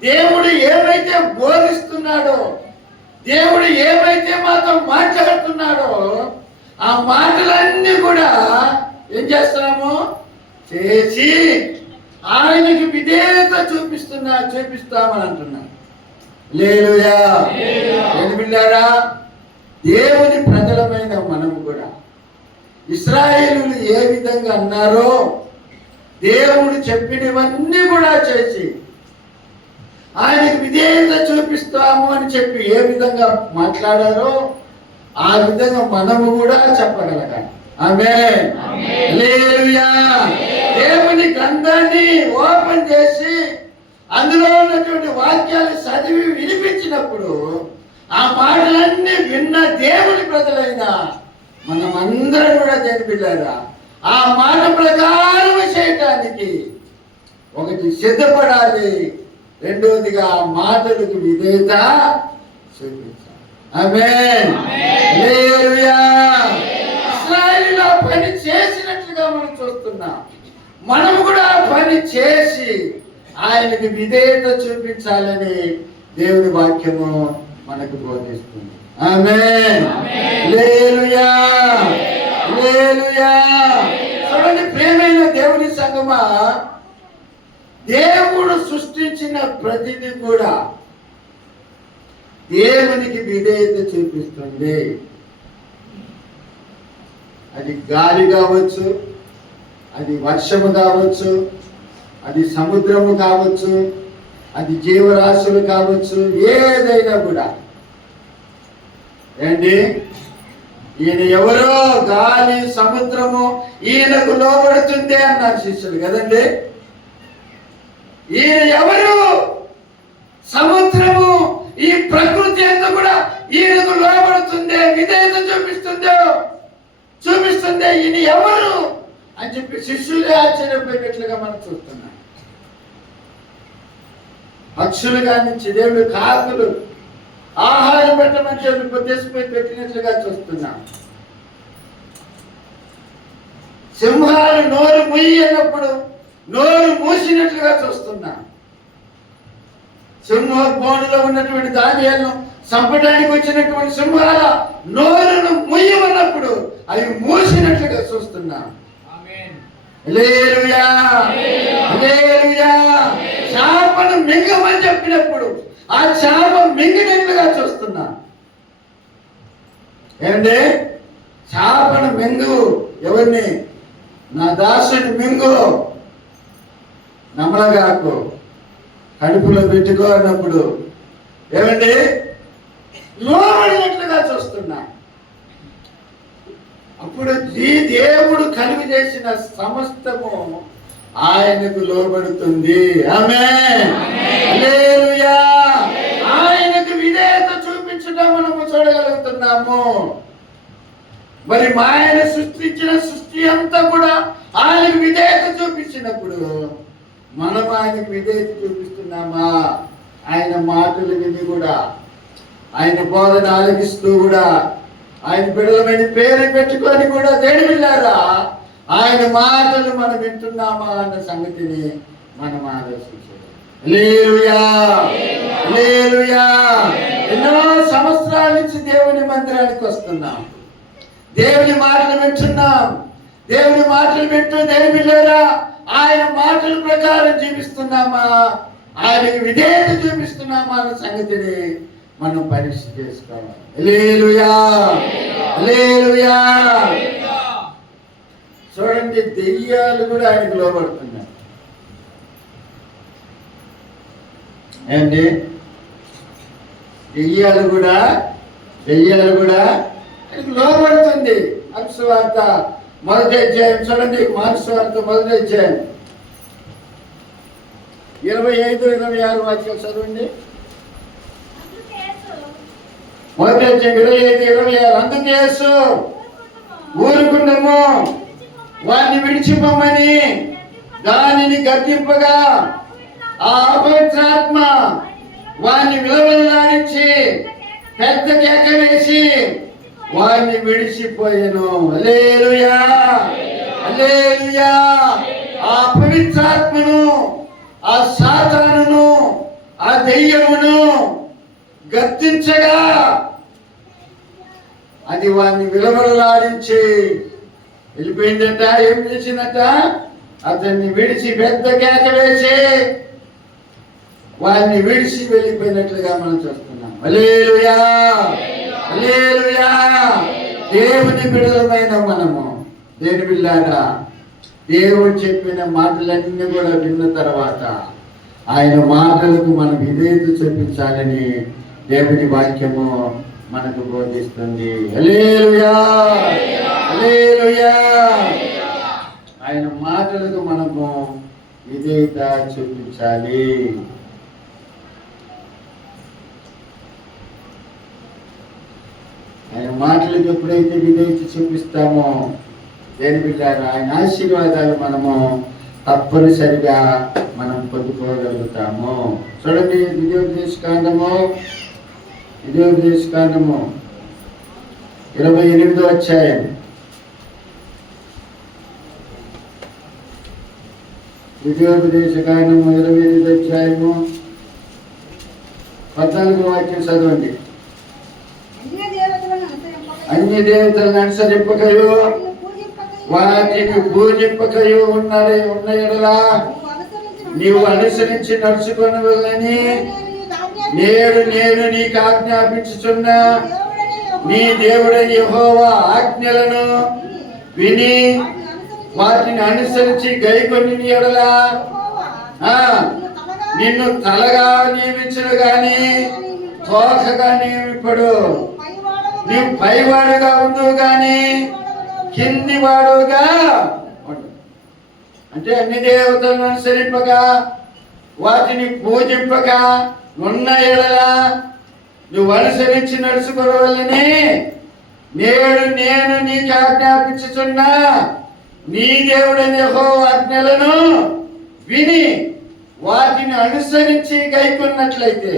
దేవుడు ఏమైతే బోధిస్తున్నాడో, దేవుడు ఏమైతే మాతో మాట్లాడుతున్నాడో ఆ మాటలన్నీ కూడా ఏం చేస్తున్నాము? చేసి ఆయనకి విధేయత చూపిస్తామని అంటున్నాను. హల్లెలూయా. బిడ్డలారా, దేవుని ప్రజలమైన మనము కూడా ఇశ్రాయేలులు ఏ విధంగా అన్నారో, దేవుడు చెప్పినవన్నీ కూడా చేసి ఆయనకు విధేయత చూపిస్తాము అని చెప్పి ఏ విధంగా మాట్లాడారో ఆ విధంగా మనము కూడా చెప్పగలగాలి. ఆమేన్. హల్లెలూయా. దేవుని గ్రంథాన్ని ఓపెన్ చేసి అందులో ఉన్నటువంటి వాక్యాలు చదివి వినిపించినప్పుడు ఆ మాటలన్నీ విన్న దేవుని ప్రజలైన మనమందరం కూడా దేని బిడ్డలారా ఆ మాట ప్రకారం చేయటానికి ఒకటి సిద్ధపడాలి, రెండవదిగా మాటలకు విధేయత చూపించాలి. ఆమేన్. హల్లెలూయా. ఇశ్రాయేలులో పని చేసినట్లుగా మనం చూస్తున్నాం. మనము కూడా పని చేసి ఆయనకి విధేయత చూపించాలని దేవుని వాక్యము మనకు బోధిస్తుంది. ఆమేన్. హల్లెలూయా, హల్లెలూయా. చూడండి ప్రియమైన దేవుని సంగమా, దేవుడు సృష్టించిన ప్రతిదీ కూడా దేవునికి విధేయత చూపిస్తుంది. అది గాలి కావచ్చు, అది వర్షము కావచ్చు, అది సముద్రము కావచ్చు, అది జీవరాశులు కావచ్చు, ఏదైనా కూడా. ఏంటి? ఈయన ఎవరో గాలి సముద్రము ఈయనకు లోబడుతుంది అన్నారు శిష్యులు కదండి. ఈయన ఎవరు? సముద్రము ఈ ప్రకృతి అంతా కూడా ఈయనకు లోబడుతుంది, విధేయత చూపిస్తుంది. ఈయన ఎవరు అని చెప్పి శిష్యులే ఆశ్చర్యపోయినట్లుగా మనం చూస్తున్నాం. పక్షులు కానించి దేవుడు కాకులు ఆహారం పెట్టమని చెప్పి తెసిపోయి పెట్టినట్లుగా చూస్తున్నాం. సింహాలు నోరు మూయి అన్నప్పుడు నోరు మూసినట్లుగా చూస్తున్నాం. సింహ బోనులో ఉన్నటువంటి దానియాలను చంపడానికి వచ్చినటువంటి సింహాల నోరును ముయ్యమన్నప్పుడు అవి మూసినట్లుగా చూస్తున్నాం. హల్లెలూయా, హల్లెలూయా. చాపను మింగమని చెప్పినప్పుడు ఆ చాప మింగినట్లుగా చూస్తున్నాం. ఏంటంటే చాపను మింగు, ఎవరిని? నా దాసుని మింగు, నమ్మలగాకు, కడుపులో పెట్టుకో అన్నప్పుడు ఏమండి? లోబడినట్లుగా చూస్తున్నా. అప్పుడు ఈ దేవుడు కలుగు చేసిన సమస్తము ఆయనకు లోబడుతుంది. ఆమేన్. హల్లెలూయా. ఆయనకు విధేయత చూపించడం మనము చూడగలుగుతున్నాము. మరి ఆయన సృష్టించిన సృష్టి అంతా కూడా ఆయనకు విధేయత చూపించినప్పుడు మనం ఆయనకు విధేయత చూపిస్తున్నామా? ఆయన మాటలు విని కూడా, ఆయన బోధన ఆలకిస్తూ కూడా, ఆయన బిడ్డలమైన పేరు పెట్టుకొని కూడా దేవుళ్ళారా ఆయన మాటలు మనం వింటున్నామా అన్న సంగతిని మనం ఆలోచించాలి. హల్లెలూయా. హల్లెలూయా. ఎన్నో సంవత్సరాల నుంచి దేవుని మందిరానికి వస్తున్నాం, దేవుని మాటలు వింటున్నాం. దేవుని మాటలు వింటూ దేవుళ్ళారా ఆయన మాటల ప్రకారం జీవిస్తున్నామా, ఆయనకి విధేయత చూపిస్తున్నామా అన్న సంగతిని మనం పరీక్ష చేసుకోవాలి. హల్లెలూయా. హల్లెలూయా. చూడండి, దెయ్యాలు కూడా ఆయనకు లోబడుతున్నాయి. ఏంటి? దెయ్యాలు కూడా ఆయనకు లోబడుతుంది. మార్క్స్ వార్త 1వ అధ్యాయం చూడండి. మార్క్స్ వార్త 1వ అధ్యాయం 25-26 వాక్యాలు చదవండి. 1వ అధ్యాయం 25-26. అందుకే యేసు ఊరుకుండము, వారిని విడిచిపోమని దానిని గద్దింపగా ఆ అపవిత్రాత్మ వారిని విలవలాడించి పెద్ద కేక వేసి వారిని విడిచిపోయెను. హల్లెలూయా. హల్లెలూయా. ఆ అపవిత్రాత్మను, ఆ సాతానును, ఆ దెయ్యమును గద్దించగా అది వారిని విలవలాడించి వెళ్ళిపోయిందట. ఏం చేసిందట? అతన్ని విడిచి పెద్ద కేక వేసి వారిని విడిచి వెళ్ళిపోయినట్లుగా మనం చూస్తున్నాం. హల్లెలూయా. హల్లెలూయా. దేవుని బిడ్డలమైన మనము, దేని బిడ్డలారా, దేవుడు చెప్పిన మాటలన్నీ కూడా విన్న తర్వాత ఆయన మాటలకు మనం విధేయత చూపించాలని దేవుని వాక్యము మనకు బోధిస్తుంది. హల్లెలూయా. హల్లెలూయా. ఆయన మాటలకు మనము విధేయత చూపించాలి. ఆయన మాటలకు ఎప్పుడైతే విధేయత చూపిస్తామో దేని బిడ్డారా ఆయన ఆశీర్వాదాలు మనము తప్పనిసరిగా మనం పొందుకోగలుగుతాము. చూడండి, ద్వితీయోపదేశకాండము 28వ అధ్యాయం 28వ అధ్యాయము 14వ వాక్యం చదవండి. అన్య దేవతలను అనుసరింపకయు వాటికి పూజింపకయు ఉన్న ఎడల నీవు అనుసరించి నడుచుకొని వెళ్ళని నేను నీకు ఆజ్ఞాపించుచున్నా నీ దేవుడైన యెహోవా ఆజ్ఞలను విని వాటిని అనుసరించి గైకొని ఎడల నిన్ను తలగా నియమించడు గాని తోకగా నియమింపడు. నీవు పైవాడుగా ఉండు గాని కింది వాడుగా ఉండు. అంటే అన్ని దేవతలను అనుసరింపగా వాటిని పూజింపగా ఉన్న ఎడల నువ్వు అనుసరించి నడుచుకోవాలని నేను నీకు ఆజ్ఞాపించుచున్నా నీ దేవుడైన యెహోవా ఆజ్ఞలను విని వాటిని అనుసరించి గైకొన్నట్లయితే,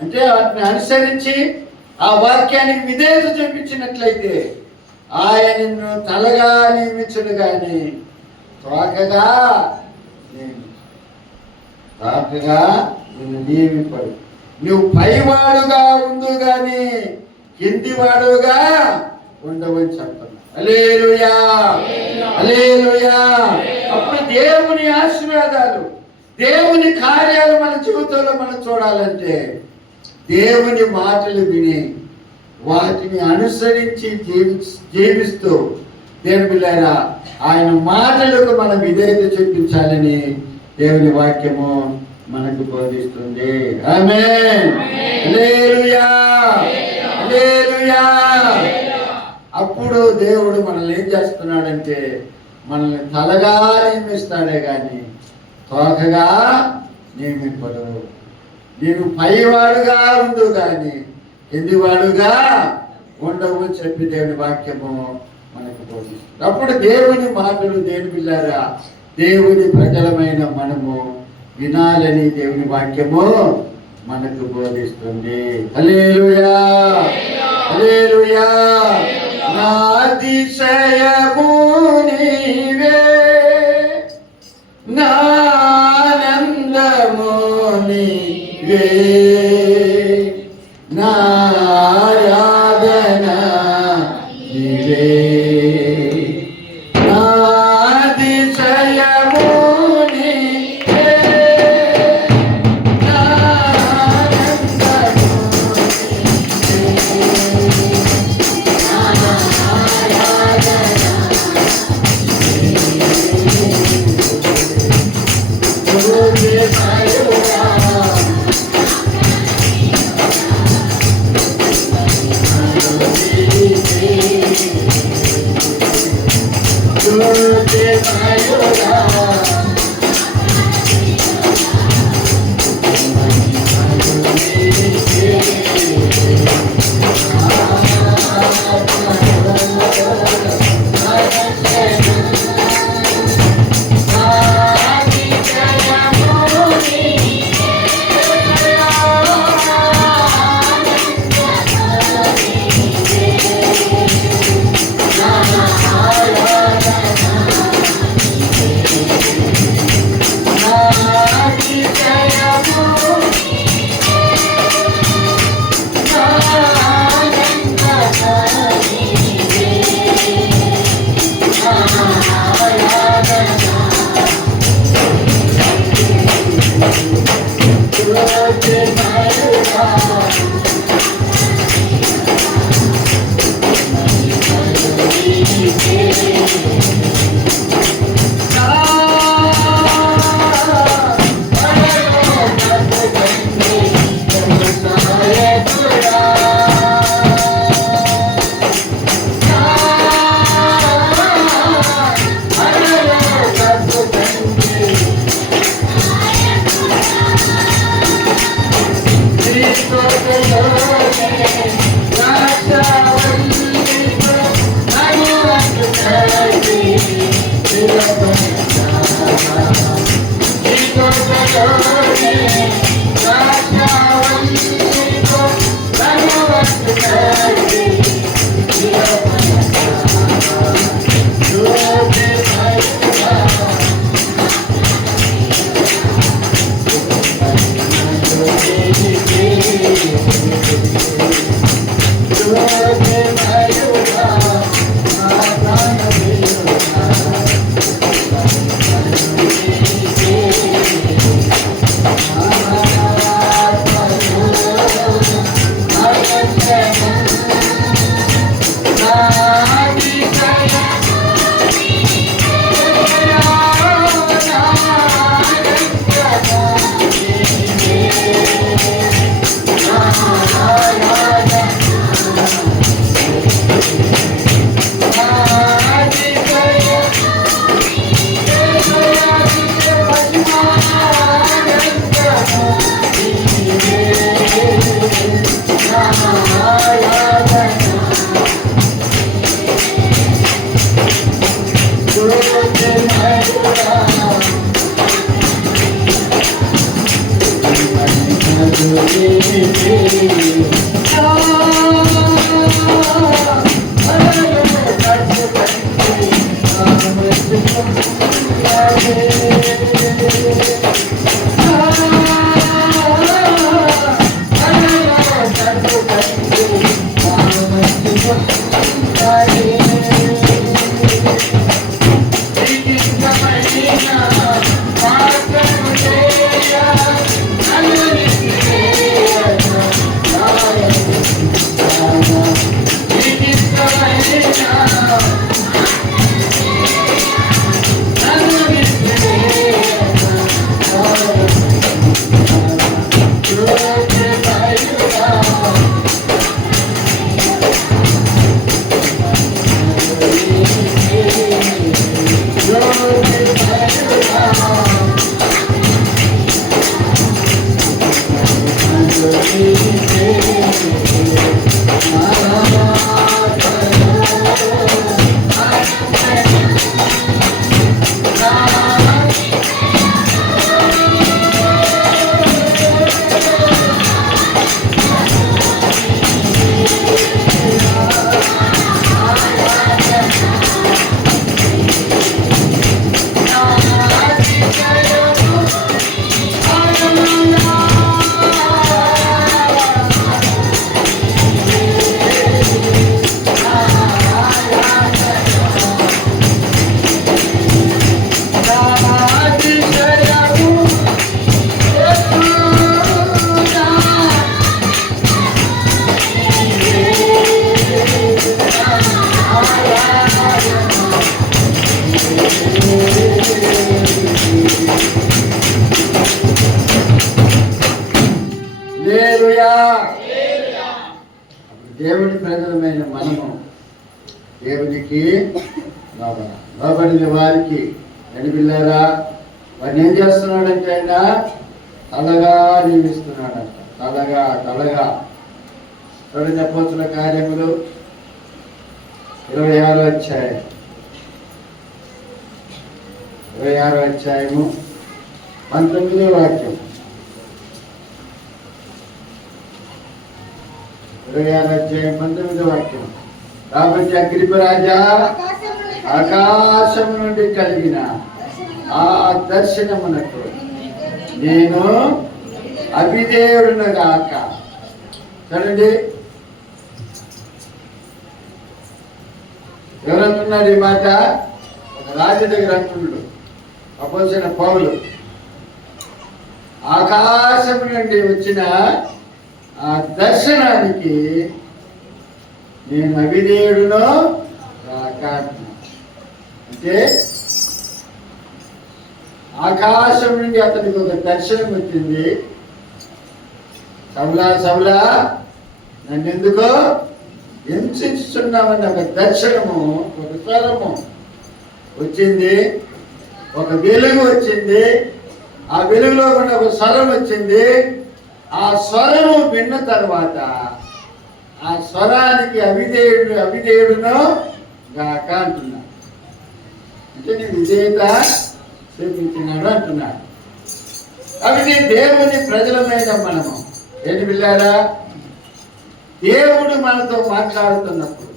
అంటే వాటిని అనుసరించి ఆ వాక్యానికి విధేయత చూపించినట్లయితే ఆయనను తలగా నియమించడు గాని తోకగా నిన్ను నియమింపడు. నువ్వు పైవాడుగా ఉండు గాని కిందివాడుగా ఉండవని చెప్తున్నా. హల్లెలూయా. హల్లెలూయా. అప్పుడు దేవుని ఆశీర్వాదాలు, దేవుని కార్యాలు మన జీవితంలో మనం చూడాలంటే దేవుని మాటలు విని వాటిని అనుసరించి జీవిస్తూ దేవుని బిడ్డలారా ఆయన మాటలకు మనం విధేయత చూపించాలని దేవుని వాక్యము మనకు బోధిస్తుంది. ఆమేన్. హల్లెలూయా. హల్లెలూయా. అప్పుడు చేస్తున్నాడంటే మనల్ని తలగా నియమిస్తాడే కానీ తోకగా నియమింపడు. నీవు పైవాడుగా ఉండు కానీ కిందివాడుగా ఉండవు చెప్పి దేవుని వాక్యము మనకు బోధిస్తుంది. అప్పుడు దేవుని మాటలు దేని పిల్లారా, దేవుని ప్రజలమైన మనము వినాలని దేవుని వాక్యము మనకు బోధిస్తుంది. హల్లెలూయా, హల్లెలూయా. నా అతిశయము నీవే, నా ఆనందము నీవే, నా ఆరాధన నీవే, నా అతిశయము నీవే, నా ఆనందము దేవుని ప్రజలమైన మనము దేవునికి లోబడిన వారికి నడిపిల్లారా వాడిని ఏం చేస్తున్నాడంటే ఆయన తలగా నియమిస్తున్నాడంట. తలగా చూడండి అపోస్తుల కార్యములు 26వ అధ్యాయం 26వ అధ్యాయము 19వ వాక్యం 26వ అధ్యాయం 19వ వాక్యం. కాబట్టి అగ్రిప్ప రాజా ఆకాశం నుండి కలిగిన ఆ దర్శనమునకు నేను అభిధేయుడును గాక. చూడండి ఎవరంటున్నారు ఈ మాట? ఒక రాజు దగ్గర అంటున్నాడు అపోస్తలుడైన పౌలు. ఆకాశం నుండి వచ్చిన ఆ దర్శనానికి నేను అవిధేయుడును గాక. అంటే ఆకాశం నుండి అతనికి ఒక దర్శనం వచ్చింది. సౌలా నన్ను ఎందుకో హింసిస్తున్నామని ఒక దర్శనము, ఒక స్వరము వచ్చింది, ఒక వెలుగు వచ్చింది. ఆ వెలుగులో ఉన్న ఒక స్వరం వచ్చింది. ఆ స్వరము విన్న తర్వాత ఆ స్వరానికి అవిధేయుడును గాక అంటున్నా. అంటే నేను విధేయత చూపించినాడు అంటున్నాడు. కాబట్టి దేవుని ప్రజలమైన మనము ఏంటి పిల్లారా, దేవుడు మనతో మాట్లాడుతున్నప్పుడు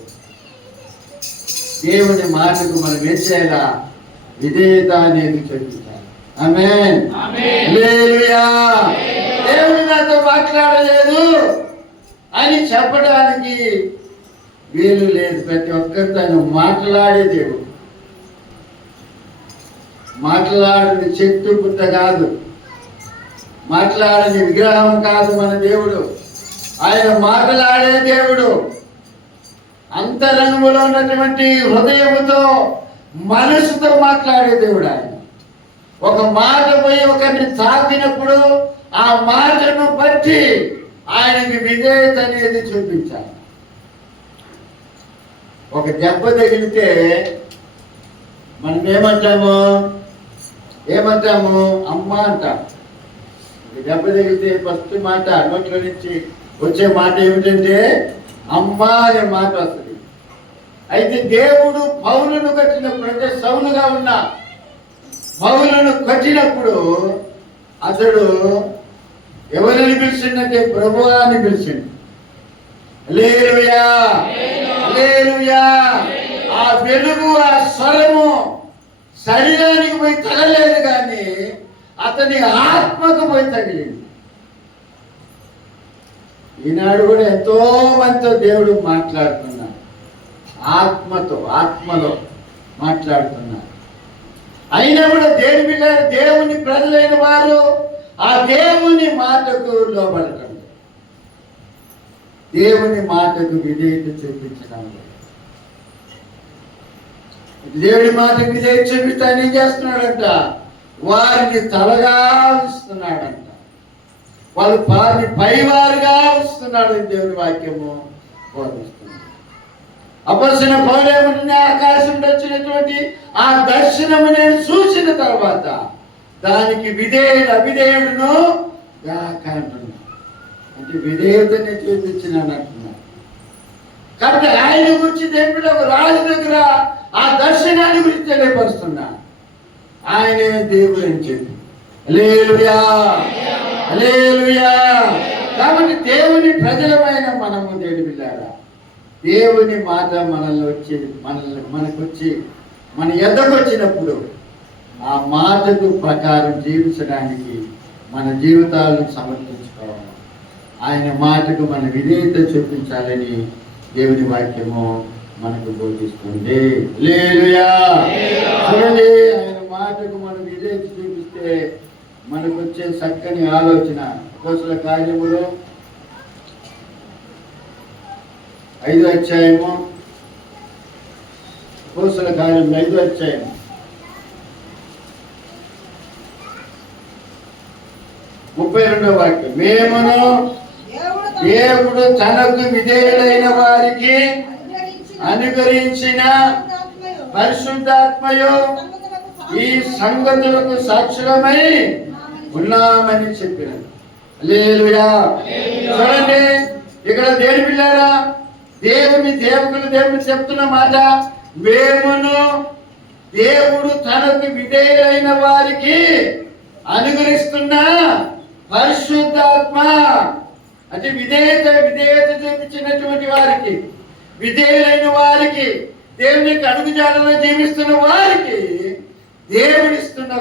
దేవుని మాటకు మనం ఏం చేయాలా? విధేయత అనేది చూపించాలి. ఆమేన్. హల్లెలూయా. దేవుడు నాతో మాట్లాడలేదు అని చెప్పడానికి వీలు లేదు. ప్రతి ఒక్కరితో ఆయన మాట్లాడే దేవుడు. మాట్లాడని చెట్టు పుట్ట కాదు, మాట్లాడని విగ్రహం కాదు మన దేవుడు. ఆయన మాట్లాడే దేవుడు. అంతరంగంలో ఉన్నటువంటి హృదయముతో, మనసుతో మాట్లాడే దేవుడు ఆయన. ఒక మాట పోయి ఒకరిని తాకినప్పుడు ఆ మాటను బట్టి ఆయనకి విధేయత అనేది చూపించాలి. ఒక దెబ్బ తగిలితే మనం ఏమంటాము? అమ్మ అంటాం. దెబ్బ తగిలితే ఫస్ట్ మాట నోట్లో నుంచి వచ్చే మాట ఏమిటంటే అమ్మ అనే మాట వస్తుంది. అయితే దేవుడు పౌలును కట్టినప్పుడు, అంటే సౌలుగా ఉన్న పౌలును కట్టినప్పుడు అతడు ఎవరిని పిలిచిందంటే ప్రభువా అని పిలిచిండు. హల్లెలూయా, హల్లెలూయా. ఆ వెలుగు, ఆ స్వరము శరీరానికి పోయి తగలేదు, కానీ అతని ఆత్మకు పోయి తగిలింది. ఈనాడు కూడా ఎంతో మందితో దేవుడు మాట్లాడుతున్నాడు. ఆత్మలో మాట్లాడుతున్నాడు. అయినా కూడా దేవుని ప్రజలైన వారు ఆ దేవుని మాటకు లోబడటం, దేవుని మాటకు విధేయత చూపించడం. దేవుని మాటకు విధేయత చూపిస్తాను ఏం చేస్తున్నాడంట? వారిని తలగా ఇస్తున్నాడంట. వారిని పైవారుగా ఇస్తున్నాడు. దేవుని వాక్యము బోధిస్తుంది. అపొస్తలుడైన పౌలు ఏమంటుంది? ఆకాశం వచ్చినటువంటి ఆ దర్శనము నేను చూసిన తర్వాత దానికి అవిధేయుడును గాక అంటున్నా. అంటే విధేయతని చూపించినాను అంటున్నాను. కాబట్టి ఆయన గురించి దేవుడు ఒక రాజు దగ్గర ఆ దర్శనాన్ని గురించి తెలియపరుస్తున్నా. ఆయనే దేవుడు అని చెప్పి హల్లెలూయా హల్లెలూయా. కాబట్టి దేవుని ప్రజలమైన మనము దేవుడిలారా దేవుని మాట మనకొచ్చి మన ఎద్దకు వచ్చినప్పుడు ఆ మాటకు ప్రకారం జీవించడానికి మన జీవితాలను సమర్పించుకోవాలి. ఆయన మాటకు మన విధేయత చూపించాలని దేవుని వాక్యము మనకు బోధిస్తుంది. హల్లెలూయా చూడండి, ఆయన మాటకు మనం విధేయత చూపిస్తే మనకు వచ్చే చక్కని ఆలోచన. అపోస్తలుల కార్యములు 5వ అధ్యాయము, అపోస్తలుల కార్యములు 5వ అధ్యాయము 32వ వాక్యం. మేమును దేవుడు తనకు విధేయులైన వారికి అనుగ్రహించిన పరిశుద్ధాత్మయు ఈ సంగతులకు సాక్షులమై ఉన్నామని చెప్పినారు. హల్లెలూయా. చూడండి, ఇక్కడ దేవుని పిల్లారా, దేవుడు చెప్తున్న మాట, మేమును దేవుడు తనకు విధేయులైన వారికి అనుగ్రహిస్తున్న పరిశుద్ధాత్మ. అంటే విధేయత చూపించినటువంటి వారికి, విధేయులైన వారికి, దేవునికి అడుగుజాడలో జీవిస్తున్న వారికి దేవుడిస్తున్న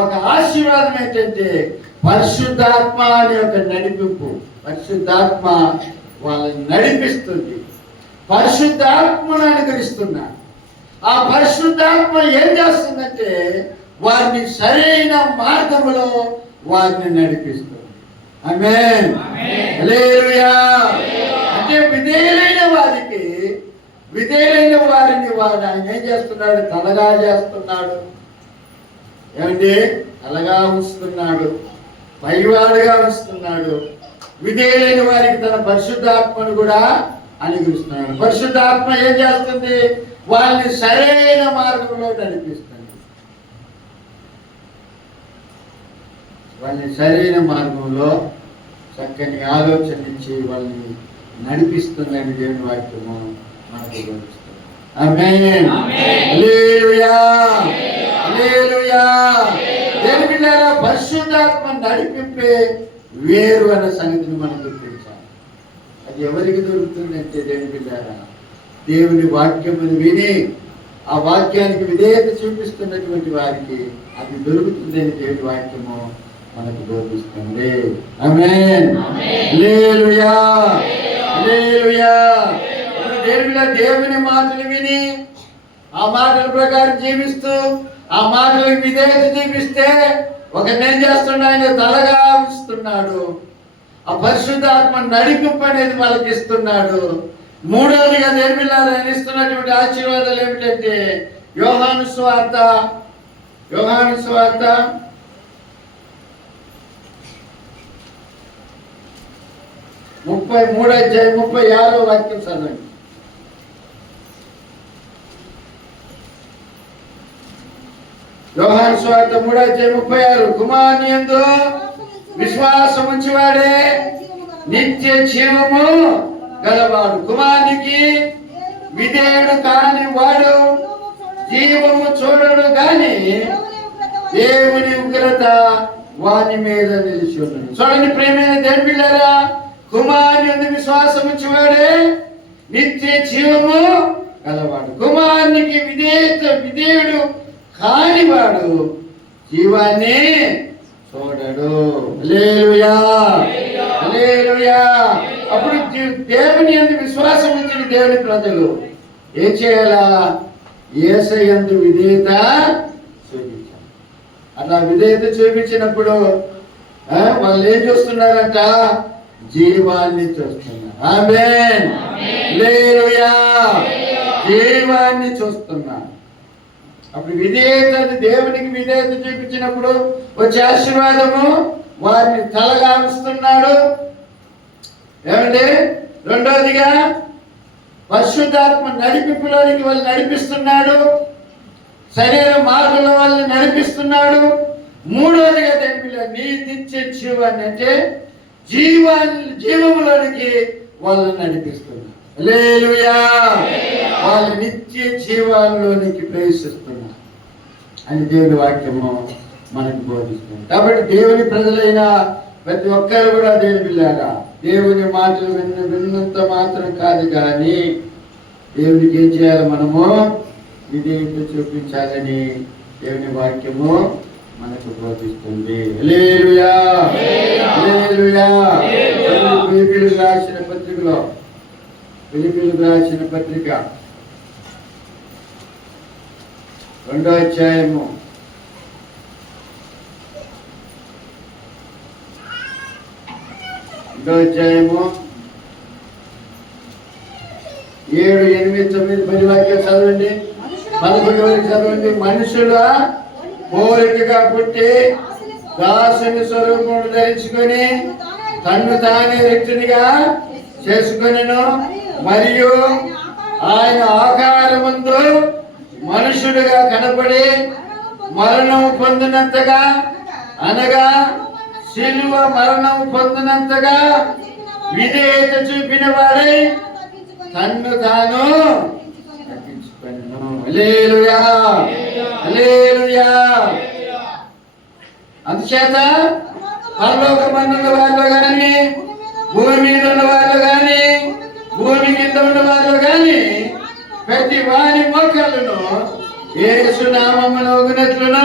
ఒక ఆశీర్వాదం ఏంటంటే పరిశుద్ధాత్మ అనే ఒక నడిపింపు. పరిశుద్ధాత్మ వాళ్ళని నడిపిస్తుంది. పరిశుద్ధాత్మను అనుగ్రహిస్తున్నా. ఆ పరిశుద్ధాత్మ ఏం చేస్తుందంటే వారిని సరైన మార్గంలో వారిని నడిపిస్తుంది. ఆమేన్ హల్లెలూయా. అంటే విధేయులైన వారిని వాడు ఆయన ఏం చేస్తున్నాడు? తలగా చేస్తున్నాడు. ఏమండి? తలగా ఉంచుతున్నాడు, పైవాడుగా ఉంచుతున్నాడు. విధేయులైన వారికి తన పరిశుద్ధాత్మను కూడా అనుగ్రహిస్తున్నాడు. పరిశుద్ధాత్మ ఏం చేస్తుంది? వాళ్ళని సరైన మార్గంలో నడిపిస్తుంది. వాళ్ళని సరైన మార్గంలో చక్కని ఆలోచన ఇచ్చి వాళ్ళని నడిపిస్తుందని దేవుని వాక్యము మనకు బోధిస్తుంది. ఆమేన్ హల్లెలూయా హల్లెలూయా. దేవుని బిడ్డలారా, పరిశుద్ధాత్మ నడిపింపే వేరు అన్న సంగతిని మనం గుర్తించాలి. అది ఎవరికి దొరుకుతుందంటే దేవుని బిడ్డలారా, దేవుని వాక్యమును విని ఆ వాక్యానికి విధేయత చూపిస్తున్నటువంటి వారికి అది దొరుకుతుందని దేవుని వాక్యము మనకు బోధిస్తుంది. ఆమేన్ హల్లెలూయా హల్లెలూయా. దేవుని మాటలు విని ఆ మాటల ప్రకారం జీవిస్తూ ఆ మాటలకు విధేయత చూపిస్తే ఒకరిని ఏం చేస్తున్నాడు? ఆయన తలగా ఉంచుతున్నాడు. ఆ పరిశుద్ధాత్మ నడిపింపు అనేది వాళ్ళకి ఇస్తున్నాడు. మూడవదిగా దేవుని ఆయన ఇస్తున్నటువంటి ఆశీర్వాదాలు ఏమిటంటే యోహాను సువార్త 33వ అధ్యాయం 36వ వాక్యం చదవండి. యోహాను సువార్త 3వ అధ్యాయం 36. కుమారుని యందు విశ్వాసం ఉంచువాడే నిత్య జీవము గలవాడు. కుమారునికి విధేయుడు కాని వాడు జీవము చూడడు గాని దేవుని ఉగ్రత వాని మీద నిలిచి ఉన్నది. చూడండి ప్రేమైన దేవుని బిడ్డలారా, కుమారుని యందు విశ్వాసం ఉంచువాడే నిత్య జీవము గలవాడు. కుమారునికి విధేయుడు కానివాడు జీవాన్ని చూడడు. హల్లెలూయా హల్లెలూయా. అప్పుడు దేవుని యందు విశ్వాసం ఉంచిన దేవుని ప్రజలు ఏం చేయాలా? యేసయ్య యందు విధేయత చూపించాలి. అట్లా విధేయత చూపించినప్పుడు వాళ్ళు ఏం చూస్తున్నారంట? జీవాన్ని చూస్తున్నారు. ఆమేన్ హల్లెలూయా. జీవాన్ని చూస్తున్నారు. అప్పుడు విధేయత, దేవునికి విధేయత చూపించినప్పుడు వచ్చే ఆశీర్వాదము వారిని తలగా ఉంచుతున్నాడు. ఏమండి? రెండోదిగా పరిశుద్ధాత్మ నడిపింపులోనికి వాళ్ళు నడిపిస్తున్నాడు. సరైన మార్గంలో వాళ్ళని నడిపిస్తున్నాడు. మూడోదిగా దేవుని నీతిచ్చే జీవాన్ని, అంటే జీవములోనికి వాళ్ళని నడిపిస్తున్నా. హల్లెలూయా. వాళ్ళ నిత్య జీవాల్లోనికి ప్రవేశిస్తున్నా అని దేవుని వాక్యము మనకు బోధిస్తుంది. కాబట్టి దేవుని ప్రజలైన ప్రతి ఒక్కరు కూడా దేవుని పిల్లారా, దేవుని మాటలు విన్నంత మాత్రం కాదు కానీ దేవునికి ఏం చేయాలి, మనము విధేయత చూపించాలని దేవుని వాక్యము మనకు బోధిస్తుంది. హల్లెలూయా, హల్లెలూయా. ఫిలిప్పీయులకు రాసిన పత్రికలో, ఫిలిప్పీయులకు రాసిన పత్రిక 2వ అధ్యాయము 7, 8, 9, 10 వాక్యాలు చదవండి. 11 వరకు చదవండి. మనుషుల పోలికగా పుట్టి దాసుని స్వరూపమును ధరించుకొని తన్ను తానే రిక్తునిగా చేసుకొనెను. మరియు ఆయన ఆకారమందు మనుషుడుగా కనపడి మరణం పొందినంతగా, అనగా శిలువ మరణం పొందినంతగా విధేయత చూపిన వాడై తన్ను తాను తగ్గించుకొనెను. హల్లెలూయా, హల్లెలూయా. అందుచేత పరలోకమందున్న వారిలో గాని, భూమి మీద ఉన్న వారిలో గాని, భూమి కింద ఉన్న వారిలో గాని ప్రతి వారి మోకాళ్ళను యేసు నామమున ఒగినట్లును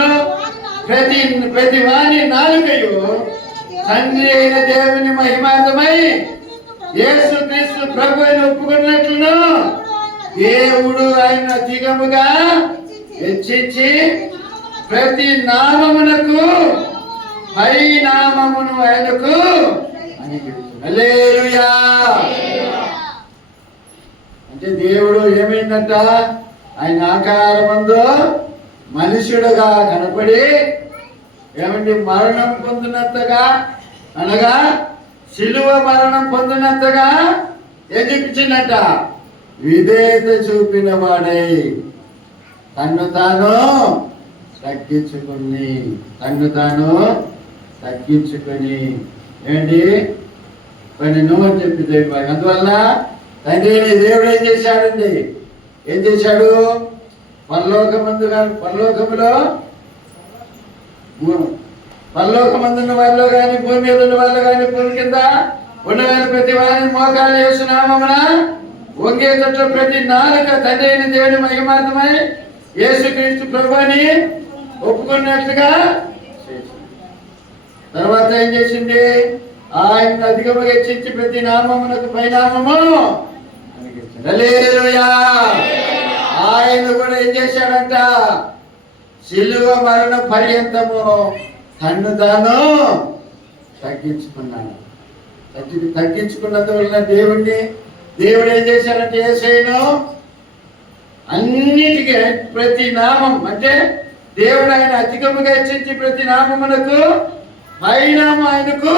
ప్రతి వారి నాలుకయు తండ్రి అయిన దేవుని మహిమార్థమై యేసుక్రీస్తు ప్రభువుని ఒప్పుకున్నట్లును దేవుడు ఆయన అధికముగా హెచ్చించి ప్రతి నామమునకు పై నామమును ఆయనకు అనుగ్రహించును. హల్లెలూయా. అంటే దేవుడు ఏమైందంట, ఆయన ఆకారమందు మనుషుడుగా కనపడి ఏమండి మరణం పొందినంతగా, అనగా శిలువ మరణం పొందినంతగా ఏం చూపించిందట, విధేయత చూపిన వాడై తన్ను తాను తగ్గించుకుని ఏంటి కొన్ని నువ్వు అని చెప్పి దేవుడు. అందువల్ల తండ్రి దేవుడు ఏం చేశాడండి, ఏం చేశాడు, పరలోకమందున్న వారిలో కానీ, భూమి మీద ఉన్న వాళ్ళు కానీ, భూమి కింద ఉన్నవారి ప్రతి వారిని మోకాలు యేసు నామమున వంగేటట్లు ప్రతి నాలుక తండ్రి అయిన దేవుని మహిమార్థమై యేసుక్రీస్తు ప్రభువుని ఒప్పుకున్నట్లుగా తర్వాత ఏం చేసింది, ఆయన అధికముగా హెచ్చించి ప్రతి నామమునకు పైనామము. హల్లెలూయా. ఆయన కూడా ఏం చేశాడంట, శిలువ మరణ పర్యంతము తన్ను తాను తగ్గించుకున్నాడు. తగ్గించుకున్నందువలన దేవుడు ఏం చేశాడంటే, యేసయ్యను అన్నిటికీ ప్రతి నామం, అంటే దేవుడు ఆయన అధికముగా హెచ్చించి ప్రతి నామమునకు పైనామం ఆయనకు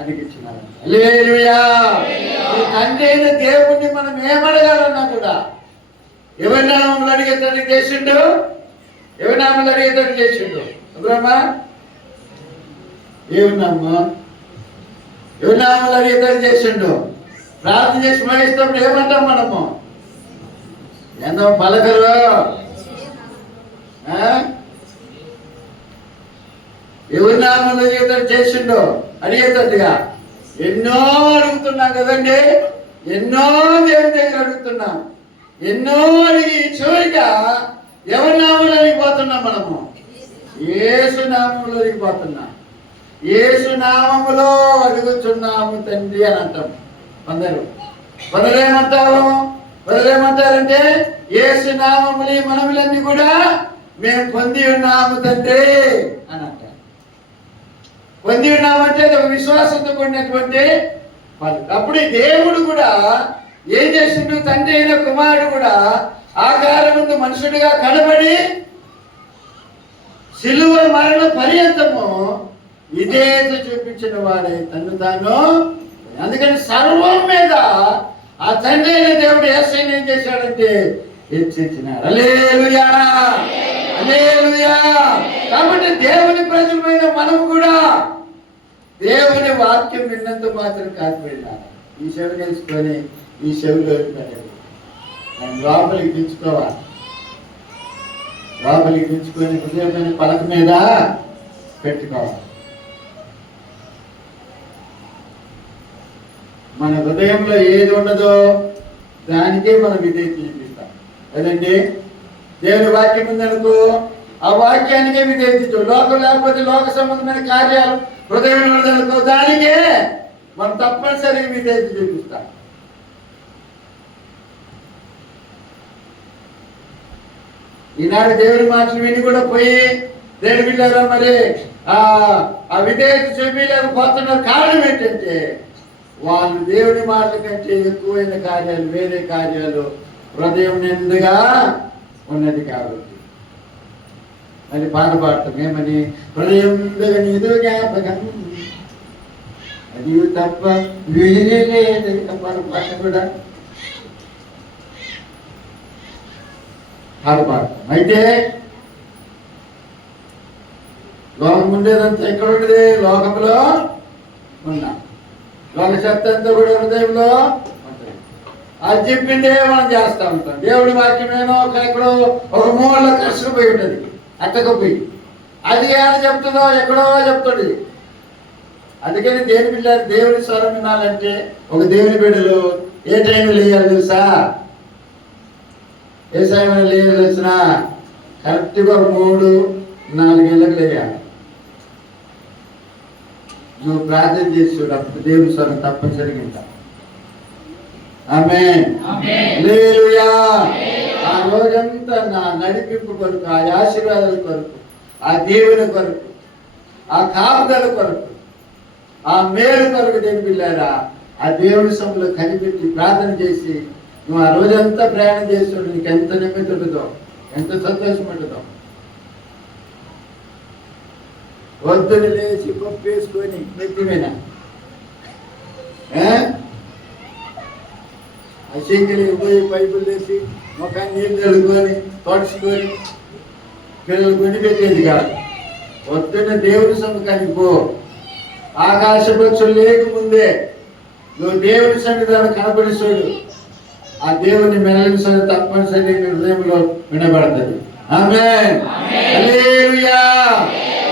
అడిగించినాడు. హల్లెలూయా. తండ్రి అయిన దేవుణ్ణి మనం ఏమడగాలన్నా కూడా ఎవరి నామంలో అడిగేటట్టు చేసిండు, ఎవరి నామంలో అడిగేటట్టు చేసిండు. అబ్రహ్మా ఎవరి నామంలో అడిగేటట్టు చేసిండు. ప్రార్థన చేసి మహిస్తాం ఏమంటాం మనము, ఎంతో పలకరు ఎవరి నామంలో అడిగేటట్టు చేసిండు, అడిగేటట్టుగా ఎన్నో అడుగుతున్నాం కదండి, ఎన్నో దేవుని దగ్గర అడుగుతున్నాం, ఎన్నో అడిగి చివరిగా ఎవరి నామంలో అడిగిపోతున్నాం మనము, యేసు నామంలో అడిగిపోతున్నాం. యేసు నామములో అడుగుతున్నాము తండ్రి అని అంటాం. కొందరేమంటారంటే యేసు నామములు మనములన్నీ కూడా మేము పొంది ఉన్నాము తండ్రి అని అంటారు. పొంది ఉన్నామంటే ఒక విశ్వాసంతో కూడినటువంటి వాళ్ళు. అప్పుడు దేవుడు కూడా ఏం చేసిండు, తండ్రి అయిన కుమారుడు కూడా ఆకారముందు మనుషుడిగా కనబడి శిలువ మరణ పర్యంతము విధేయత చూపించిన వాడే తను తాను. అందుకని సర్వం మీద ఆ తండ్రి అయిన దేవుడు యేసయ్యను ఏం చేశాడంటే హెచ్చించినాడు. హల్లెలూయా, హల్లెలూయా. కాబట్టి దేవుని ప్రజలమైన మనం కూడా దేవుని వాక్యం విన్నంత మాత్రం కాదు వెళ్ళాలి. ఈ చెవి వేసుకొని ఈ చెవిలో పెట్టాలి, లోపలికి దించుకోవాలి. లోపలికి దించుకొని హృదయమైన పలక మీద పెట్టుకోవాలి. మన హృదయంలో ఏది ఉండదో దానికే మనం విధేయత చూపిస్తాం కదండి. దేవుని వాక్యం ఉందనుకో, ఆ వాక్యానికే విధేయత. లోకం లేకపోతే లోక సంబంధమైన కార్యాలు హృదయంలో ఉన్నదనుకో, దానికే మనం తప్పనిసరిగా విధేయత చూపిస్తాం. ఈనాడు దేవుని మాటలు విని కూడా పోయి దేవుని బిడ్డలారా మరి ఆ విధేయత చూపించలేకపోతున్నారు. కారణం ఏంటంటే వాళ్ళు దేవుని మాటల కంటే ఎక్కువైన కార్యాలు, వేరే కార్యాలు హృదయం నిండుగా ఉన్నది కాబట్టి. అది పాట పాడతాం ఏమని, హృదయం నీదు జ్ఞాపకం అది తప్ప వేరే లేదు. పాట కూడా పాట పాడతాం. అయితే లోకం ఉండేదంతా ఎక్కడ ఉండేది? లోకంలో ఉన్నా లోక శక్తి అంతా కూడా హృదయంలో ఉంటుంది. అది చెప్పిందే మనం చేస్తూ ఉంటాం. దేవుడి వాక్యమేనో ఎక్కడో ఒక మూలలో కష్టపోయి ఉంటుంది, అట్టకపోయి అది ఏడ చెప్తుందో ఎక్కడో చెప్తుంది. అందుకని దేని పిల్లలు దేవుని స్వరం వినాలంటే ఒక దేవుని బిడ్డలు ఏ టైంలో లేయాలి తెలుసా? ఏ సమయంలో లేయాలి తెలిసిన కరెక్ట్గా 3-4 గంటలకు లేయాలి. నువ్వు ప్రార్థన చేసి చూడు, అప్పుడు దేవుని స్వరం తప్పనిసరిగా వింటావు. ఆమేన్. హల్లెలూయా. ఆ రోజంతా నా నడిపింపు కొరకు, ఆ ఆశీర్వాదాల కొరకు, ఆ దేవుని కొరకు, ఆ కాపుదల కొరకు, ఆ మేలు కొరకు దేవుని పిల్లారా ఆ దేవుని సభలో కనిపెట్టి ప్రార్థన చేసి నువ్వు ఆ రోజంతా ప్రయాణం చేస్తుంటే నీకు ఎంత నెమ్మది ఉంటుందో, ఎంత సంతోషం ఉంటుందో. వద్దుని లేచి పప్పు వేసుకొని నెత్తిమీన అశంకిలి పోయి పైపులు వేసి ముఖాన్ని నీళ్ళు చల్లుకొని తొడుచుకొని పిల్లలు కొని పెట్టేది కాదు. వద్దున దేవుని సముఖానికి పో. ఆకాశ పక్షులు లేకముందే నువ్వు దేవుని సన్నిధానం కనబడి చూడు. ఆ దేవుని మెల్లని సరే తప్పనిసరి హృదయంలో వినబడుతుంది. ఆమేన్. హల్లెలూయా.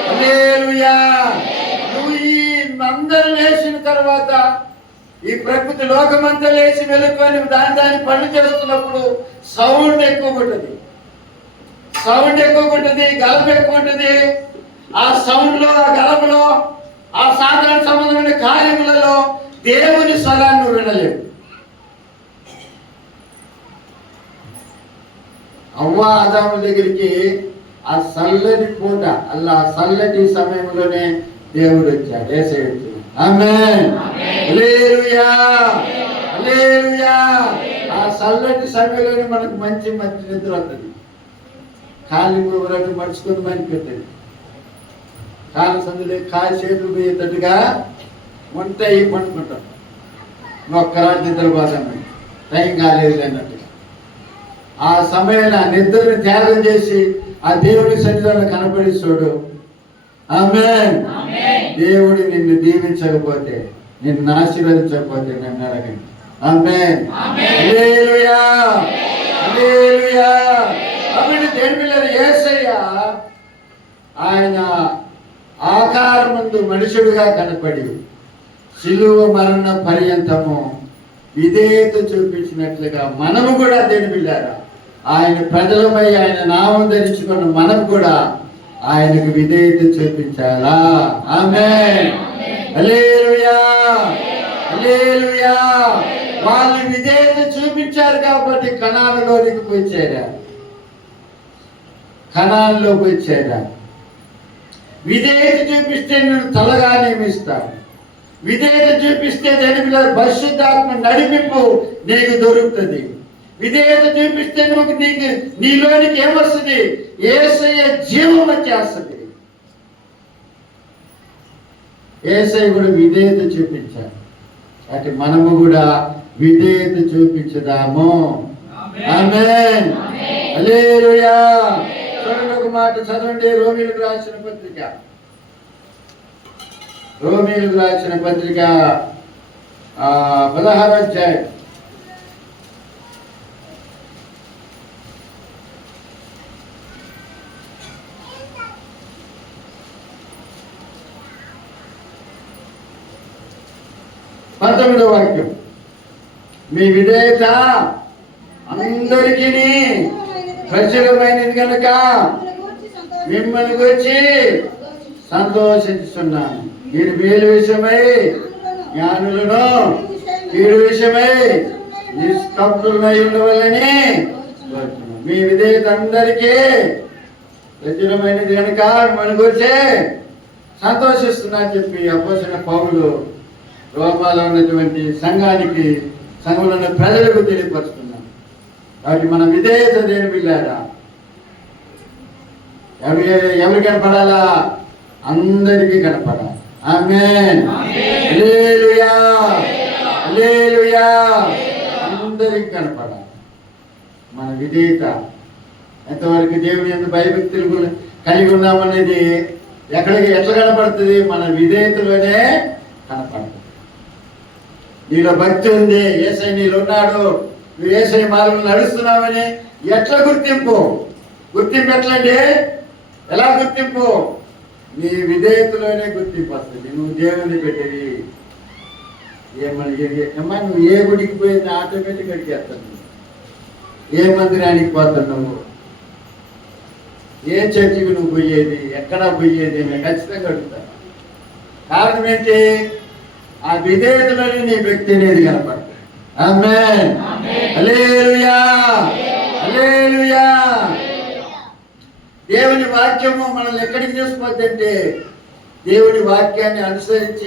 హల్లెలూయా. నువ్వు ఈ అందరూ లేచిన తర్వాత ఈ ప్రకృతి లోకమంతా లేచి వెలుకొని దాని పనులు చేస్తున్నప్పుడు సౌండ్ ఎక్కువ ఉంటుంది, గలప ఎక్కువ ఉంటుంది. ఆ సౌండ్ లో, ఆ గలపలో, ఆ సాధారణ సంబంధమైన కార్యములలో దేవుని స్వరాన్ని నువ్వు వినలేవు. అవ్వ ఆదాము దగ్గరికి ఆ చల్లటి పూట అలా చల్లటి సమయంలోనే దేవుడు వచ్చాడు, యేసయ్య వచ్చాడు. ఆమేన్. హల్లెలూయా. హల్లెలూయా. ఆ చల్లటి సమయంలోనే మనకు మంచి నిద్ర వస్తుంది. కాళ్ళు మడుచుకొని మనకి పెట్టండి, కాళ్ళు సందులే కాలు చేతులు పోయేటట్టుగా ఉంటాయి, పండుకుంటాం. ఒక్కరాజు నిద్రపోతామని టైం కాలేదు అన్నట్టు. ఆ సమయాన్ని ఆ నిద్రని త్యాగం చేసి ఆ దేవుని సన్నిధానంలో కనబడి చూడు. ఆమేన్. దేవుడు నిన్ను దీవించకపోతే, నిన్ను ఆశీర్వదించకపోతే నన్ను అడగండి. ఆమేన్. హల్లెలూయా. హల్లెలూయా. కాబట్టి దేవుని పిల్లలు యేసయ్య ఆయన ఆకారమందు మనుషుడుగా కనపడి శిలువ మరణ పర్యంతము విధేయత చూపించినట్లుగా మనము కూడా దేవుని పిల్లారా ఆయన ప్రజలపై ఆయన నామం ధరించుకున్న మనం కూడా ఆయనకు విధేయత చూపించాలా. ఆమేన్. హల్లెలూయా. హల్లెలూయా. వాళ్ళు విధేయత చూపించారు కాబట్టి కనానులోనికి పోయి చేరారు, కనానులో పోయి చేరారు. విధేయత చూపిస్తే నేను తలగా నియమిస్తాను. విధేయత చూపిస్తే దాని పరిశుద్ధాత్మ నడిపింపు నీకు దొరుకుతుంది. విధేయత చూపిస్తే నీకు నీలోనికి ఏమొస్తుంది? యేసయ్య జీవం వచ్చేస్తుంది. యేసయ్య కూడా విధేయత చూపించారు. అంటే మనము కూడా విధేయత చూపించుదాము. ఆమేన్. హల్లెలూయా. చూడండి, ఒక మాట చదవండి. రోమీయులకు రాసిన పత్రిక రోమీయులకు రాసిన పత్రిక 16వ అధ్యాయం. పంతొమ్మిదవ వాక్యం. మీ విధేయత అందరికీ ప్రచురమైనది కనుక మిమ్మల్ని గురించి సంతోషిస్తున్నాను. మీరు మేలు విషయమై జ్ఞానులను, కీడు విషయమై నిష్కపటులై ఉండవాలని మీ విధేయత అందరికీ ప్రచురమైనది కనుక మిమ్మల్ని గురించి సంతోషిస్తున్నా చెప్పి అపోస్తలుడైన పౌలు రోమాలో ఉన్నటువంటి సంఘంలో ఉన్న ప్రజలకు తెలియపరుస్తున్నాం. కాబట్టి మన విధేయత దేని పిల్లారా ఎవరు కనపడాలా? అందరికీ కనపడాలి. ఆమేన్. హల్లెలూయా, హల్లెలూయా. అందరికీ కనపడాలి మన విధేయత. ఎంతవరకు దేవుని ఎంత భయభక్తులు కలిగి ఉన్నామనేది ఎట్లా కనపడుతుంది? మన విధేయతలోనే కనపడుతుంది. నీలో భక్తి ఉంది, యేసయ్య నీలో ఉన్నాడు, నువ్వు యేసయ్య మార్గంలో నడుస్తున్నావని ఎట్లా గుర్తింపు ఎట్లండి? ఎలా గుర్తింపు? నీ విధేయతలోనే గుర్తింపు వస్తుంది. నువ్వు దేవుని పెట్టేది ఏమన్నా నువ్వు ఏ గుడికి పోయింది ఆటోమేటిక్ అడిగేస్తాను. ఏ మందిరానికి పోతున్నావు, ఏ చర్చికి నువ్వు పోయేది, ఎక్కడా పోయేది నేను ఖచ్చితంగా అడుగుతాను. కారణం ఏంటి? ఆ విధేయతలోనే నీ వ్యక్తి అనేది కనపడుతుంది. ఆమేన్. హల్లెలూయా, హల్లెలూయా. దేవుని వాక్యము మనల్ని ఎక్కడికి తీసుకుపోద్దంటే దేవుని వాక్యాన్ని అనుసరించి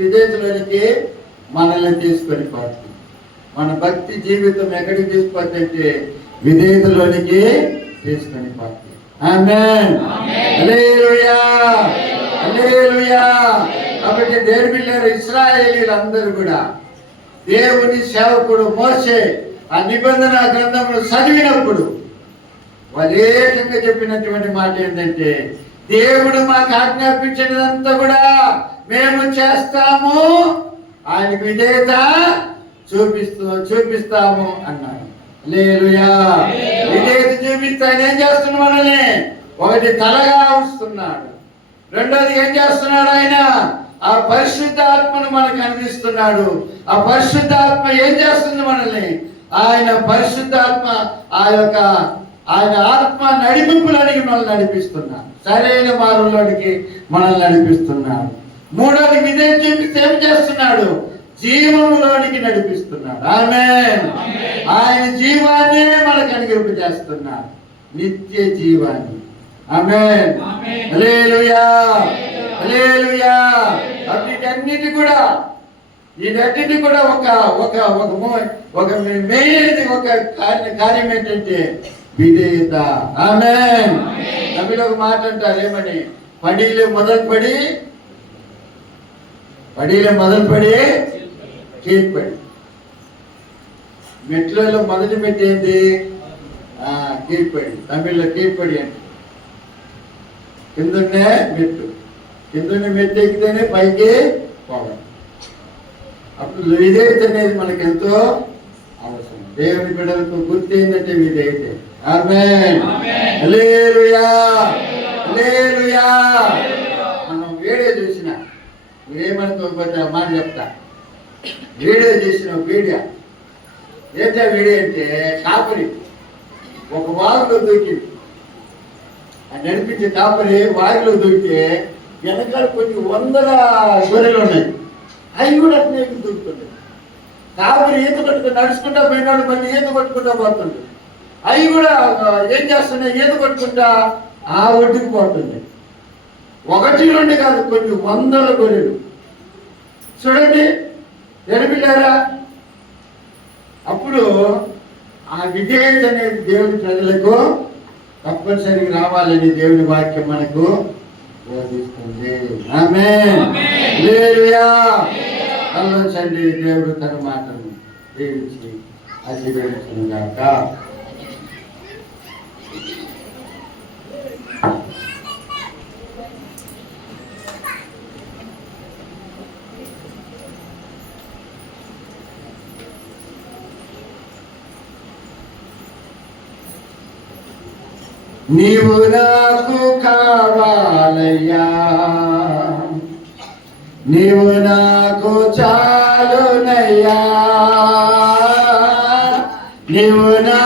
విధేయతలోనికి మనల్ని తీసుకొని పోతుంది. మన భక్తి జీవితం ఎక్కడికి తీసుకుపోద్దంటే విధేయతలోనికి తీసుకొని పోతుంది. ఆమేన్. హల్లెలూయా, హల్లెలూయా. కాబట్టి దేవుని పిల్లలు ఇశ్రాయేలీలందరూ కూడా దేవుని సేవకుడు మోషే ఆ నిబంధన గ్రంథములు చదివినప్పుడు వాళ్ళు ఏకంగా చెప్పినటువంటి మాట ఏంటంటే, దేవుడు మాకు ఆజ్ఞాపించినదంతా కూడా మేము చేస్తాము, ఆయనకు విధేయత చూపిస్తాము అన్నారు. హల్లెలూయా. విధేయత చూపిస్తే ఆయన ఏం చేస్తున్నాడు? మనల్ని ఒకటి తలగా ఉంచుతున్నాడు, రెండోది ఏం చేస్తున్నాడు? ఆయన ఆ పరిశుద్ధాత్మను మనకు అందిస్తున్నాడు. ఆ పరిశుద్ధాత్మ ఏం చేస్తుంది? మనల్ని ఆయన పరిశుద్ధాత్మ ఆయన ఆత్మ నడిపింపులోనికి మనల్ని నడిపిస్తున్నాడు, సరైన మార్గంలోనికి మనల్ని నడిపిస్తున్నాడు. మూడోది విధేయత చూపిస్తే ఏం చేస్తున్నాడు? జీవములోనికి నడిపిస్తున్నాడు. ఆమేన్. ఆయన జీవాన్ని మనకు అనుగ్రహం చేస్తున్నాడు, నిత్య జీవాన్ని. ఆమేన్. హల్లెలూయా, హల్లెలూయా. వీటన్నిటి కూడా ఒక మెయిన్ ఒక కార్యం ఏంటంటే విధేయత. ఆమేన్. తమిళ ఒక మాట అంటారు, ఏమని? పడిలే మొదలుపడి కీర్పడి. మెట్లలో మొదటి పెట్టేది కీర్పడి. తమిళ్లో కీర్పడి అంటే కిందనే మెట్టు, మెట్టు ఎక్కితేనే పైకి పోవాలి. అప్పుడు విధేయత అనేది మనకు ఎంతో అవసరం. దేవుని బిడ్డలకు గుర్తు ఏంటంటే విధేయత. ఆమేన్. హల్లెలూయా, హల్లెలూయా. మనం వీడియో చూసిన, మీరేమనుకోకపోతే ఆ మాట చెప్తా. వీడియో చూసిన వీడియో ఏంటో వీడియో అంటే కాపరి ఒక వాగులో దూకింది. ఆ నడిపించే కాపరి వాగులో దూకితే వెనకాల కొన్ని వందల గొర్రెలు ఉన్నాయి, అవి కూడా అట్నే దూకుతుంది. కాపరి ఈత కొట్టుకుని నడుచుకుంటా పోయినాడు, మళ్ళీ ఈత కొట్టుకుంటా పోతుంది. అవి కూడా ఏం చేస్తున్నాయి? ఈత కొట్టుకుంటా ఆ ఒడ్డుకు పోతుంది. ఒకటి రెండు కాదు, కొన్ని వందల గొర్రెలు. చూడండి తెలిపిల్లారా. అప్పుడు ఆ విధేయత అనేది దేవుని ప్రజలకు తప్పనిసరిగా రావాలని దేవుని వాక్యం మనకు బోధిస్తుంది. ఆమేన్. హల్లెలూయా. ఆలోచించండి, దేవుడు తన మాటను దీవించి ఆశీర్వదించుగాక. నీవు నాకు కావాలయ్యా, నీవు నాకు చాలునయ్యా, నీవు నా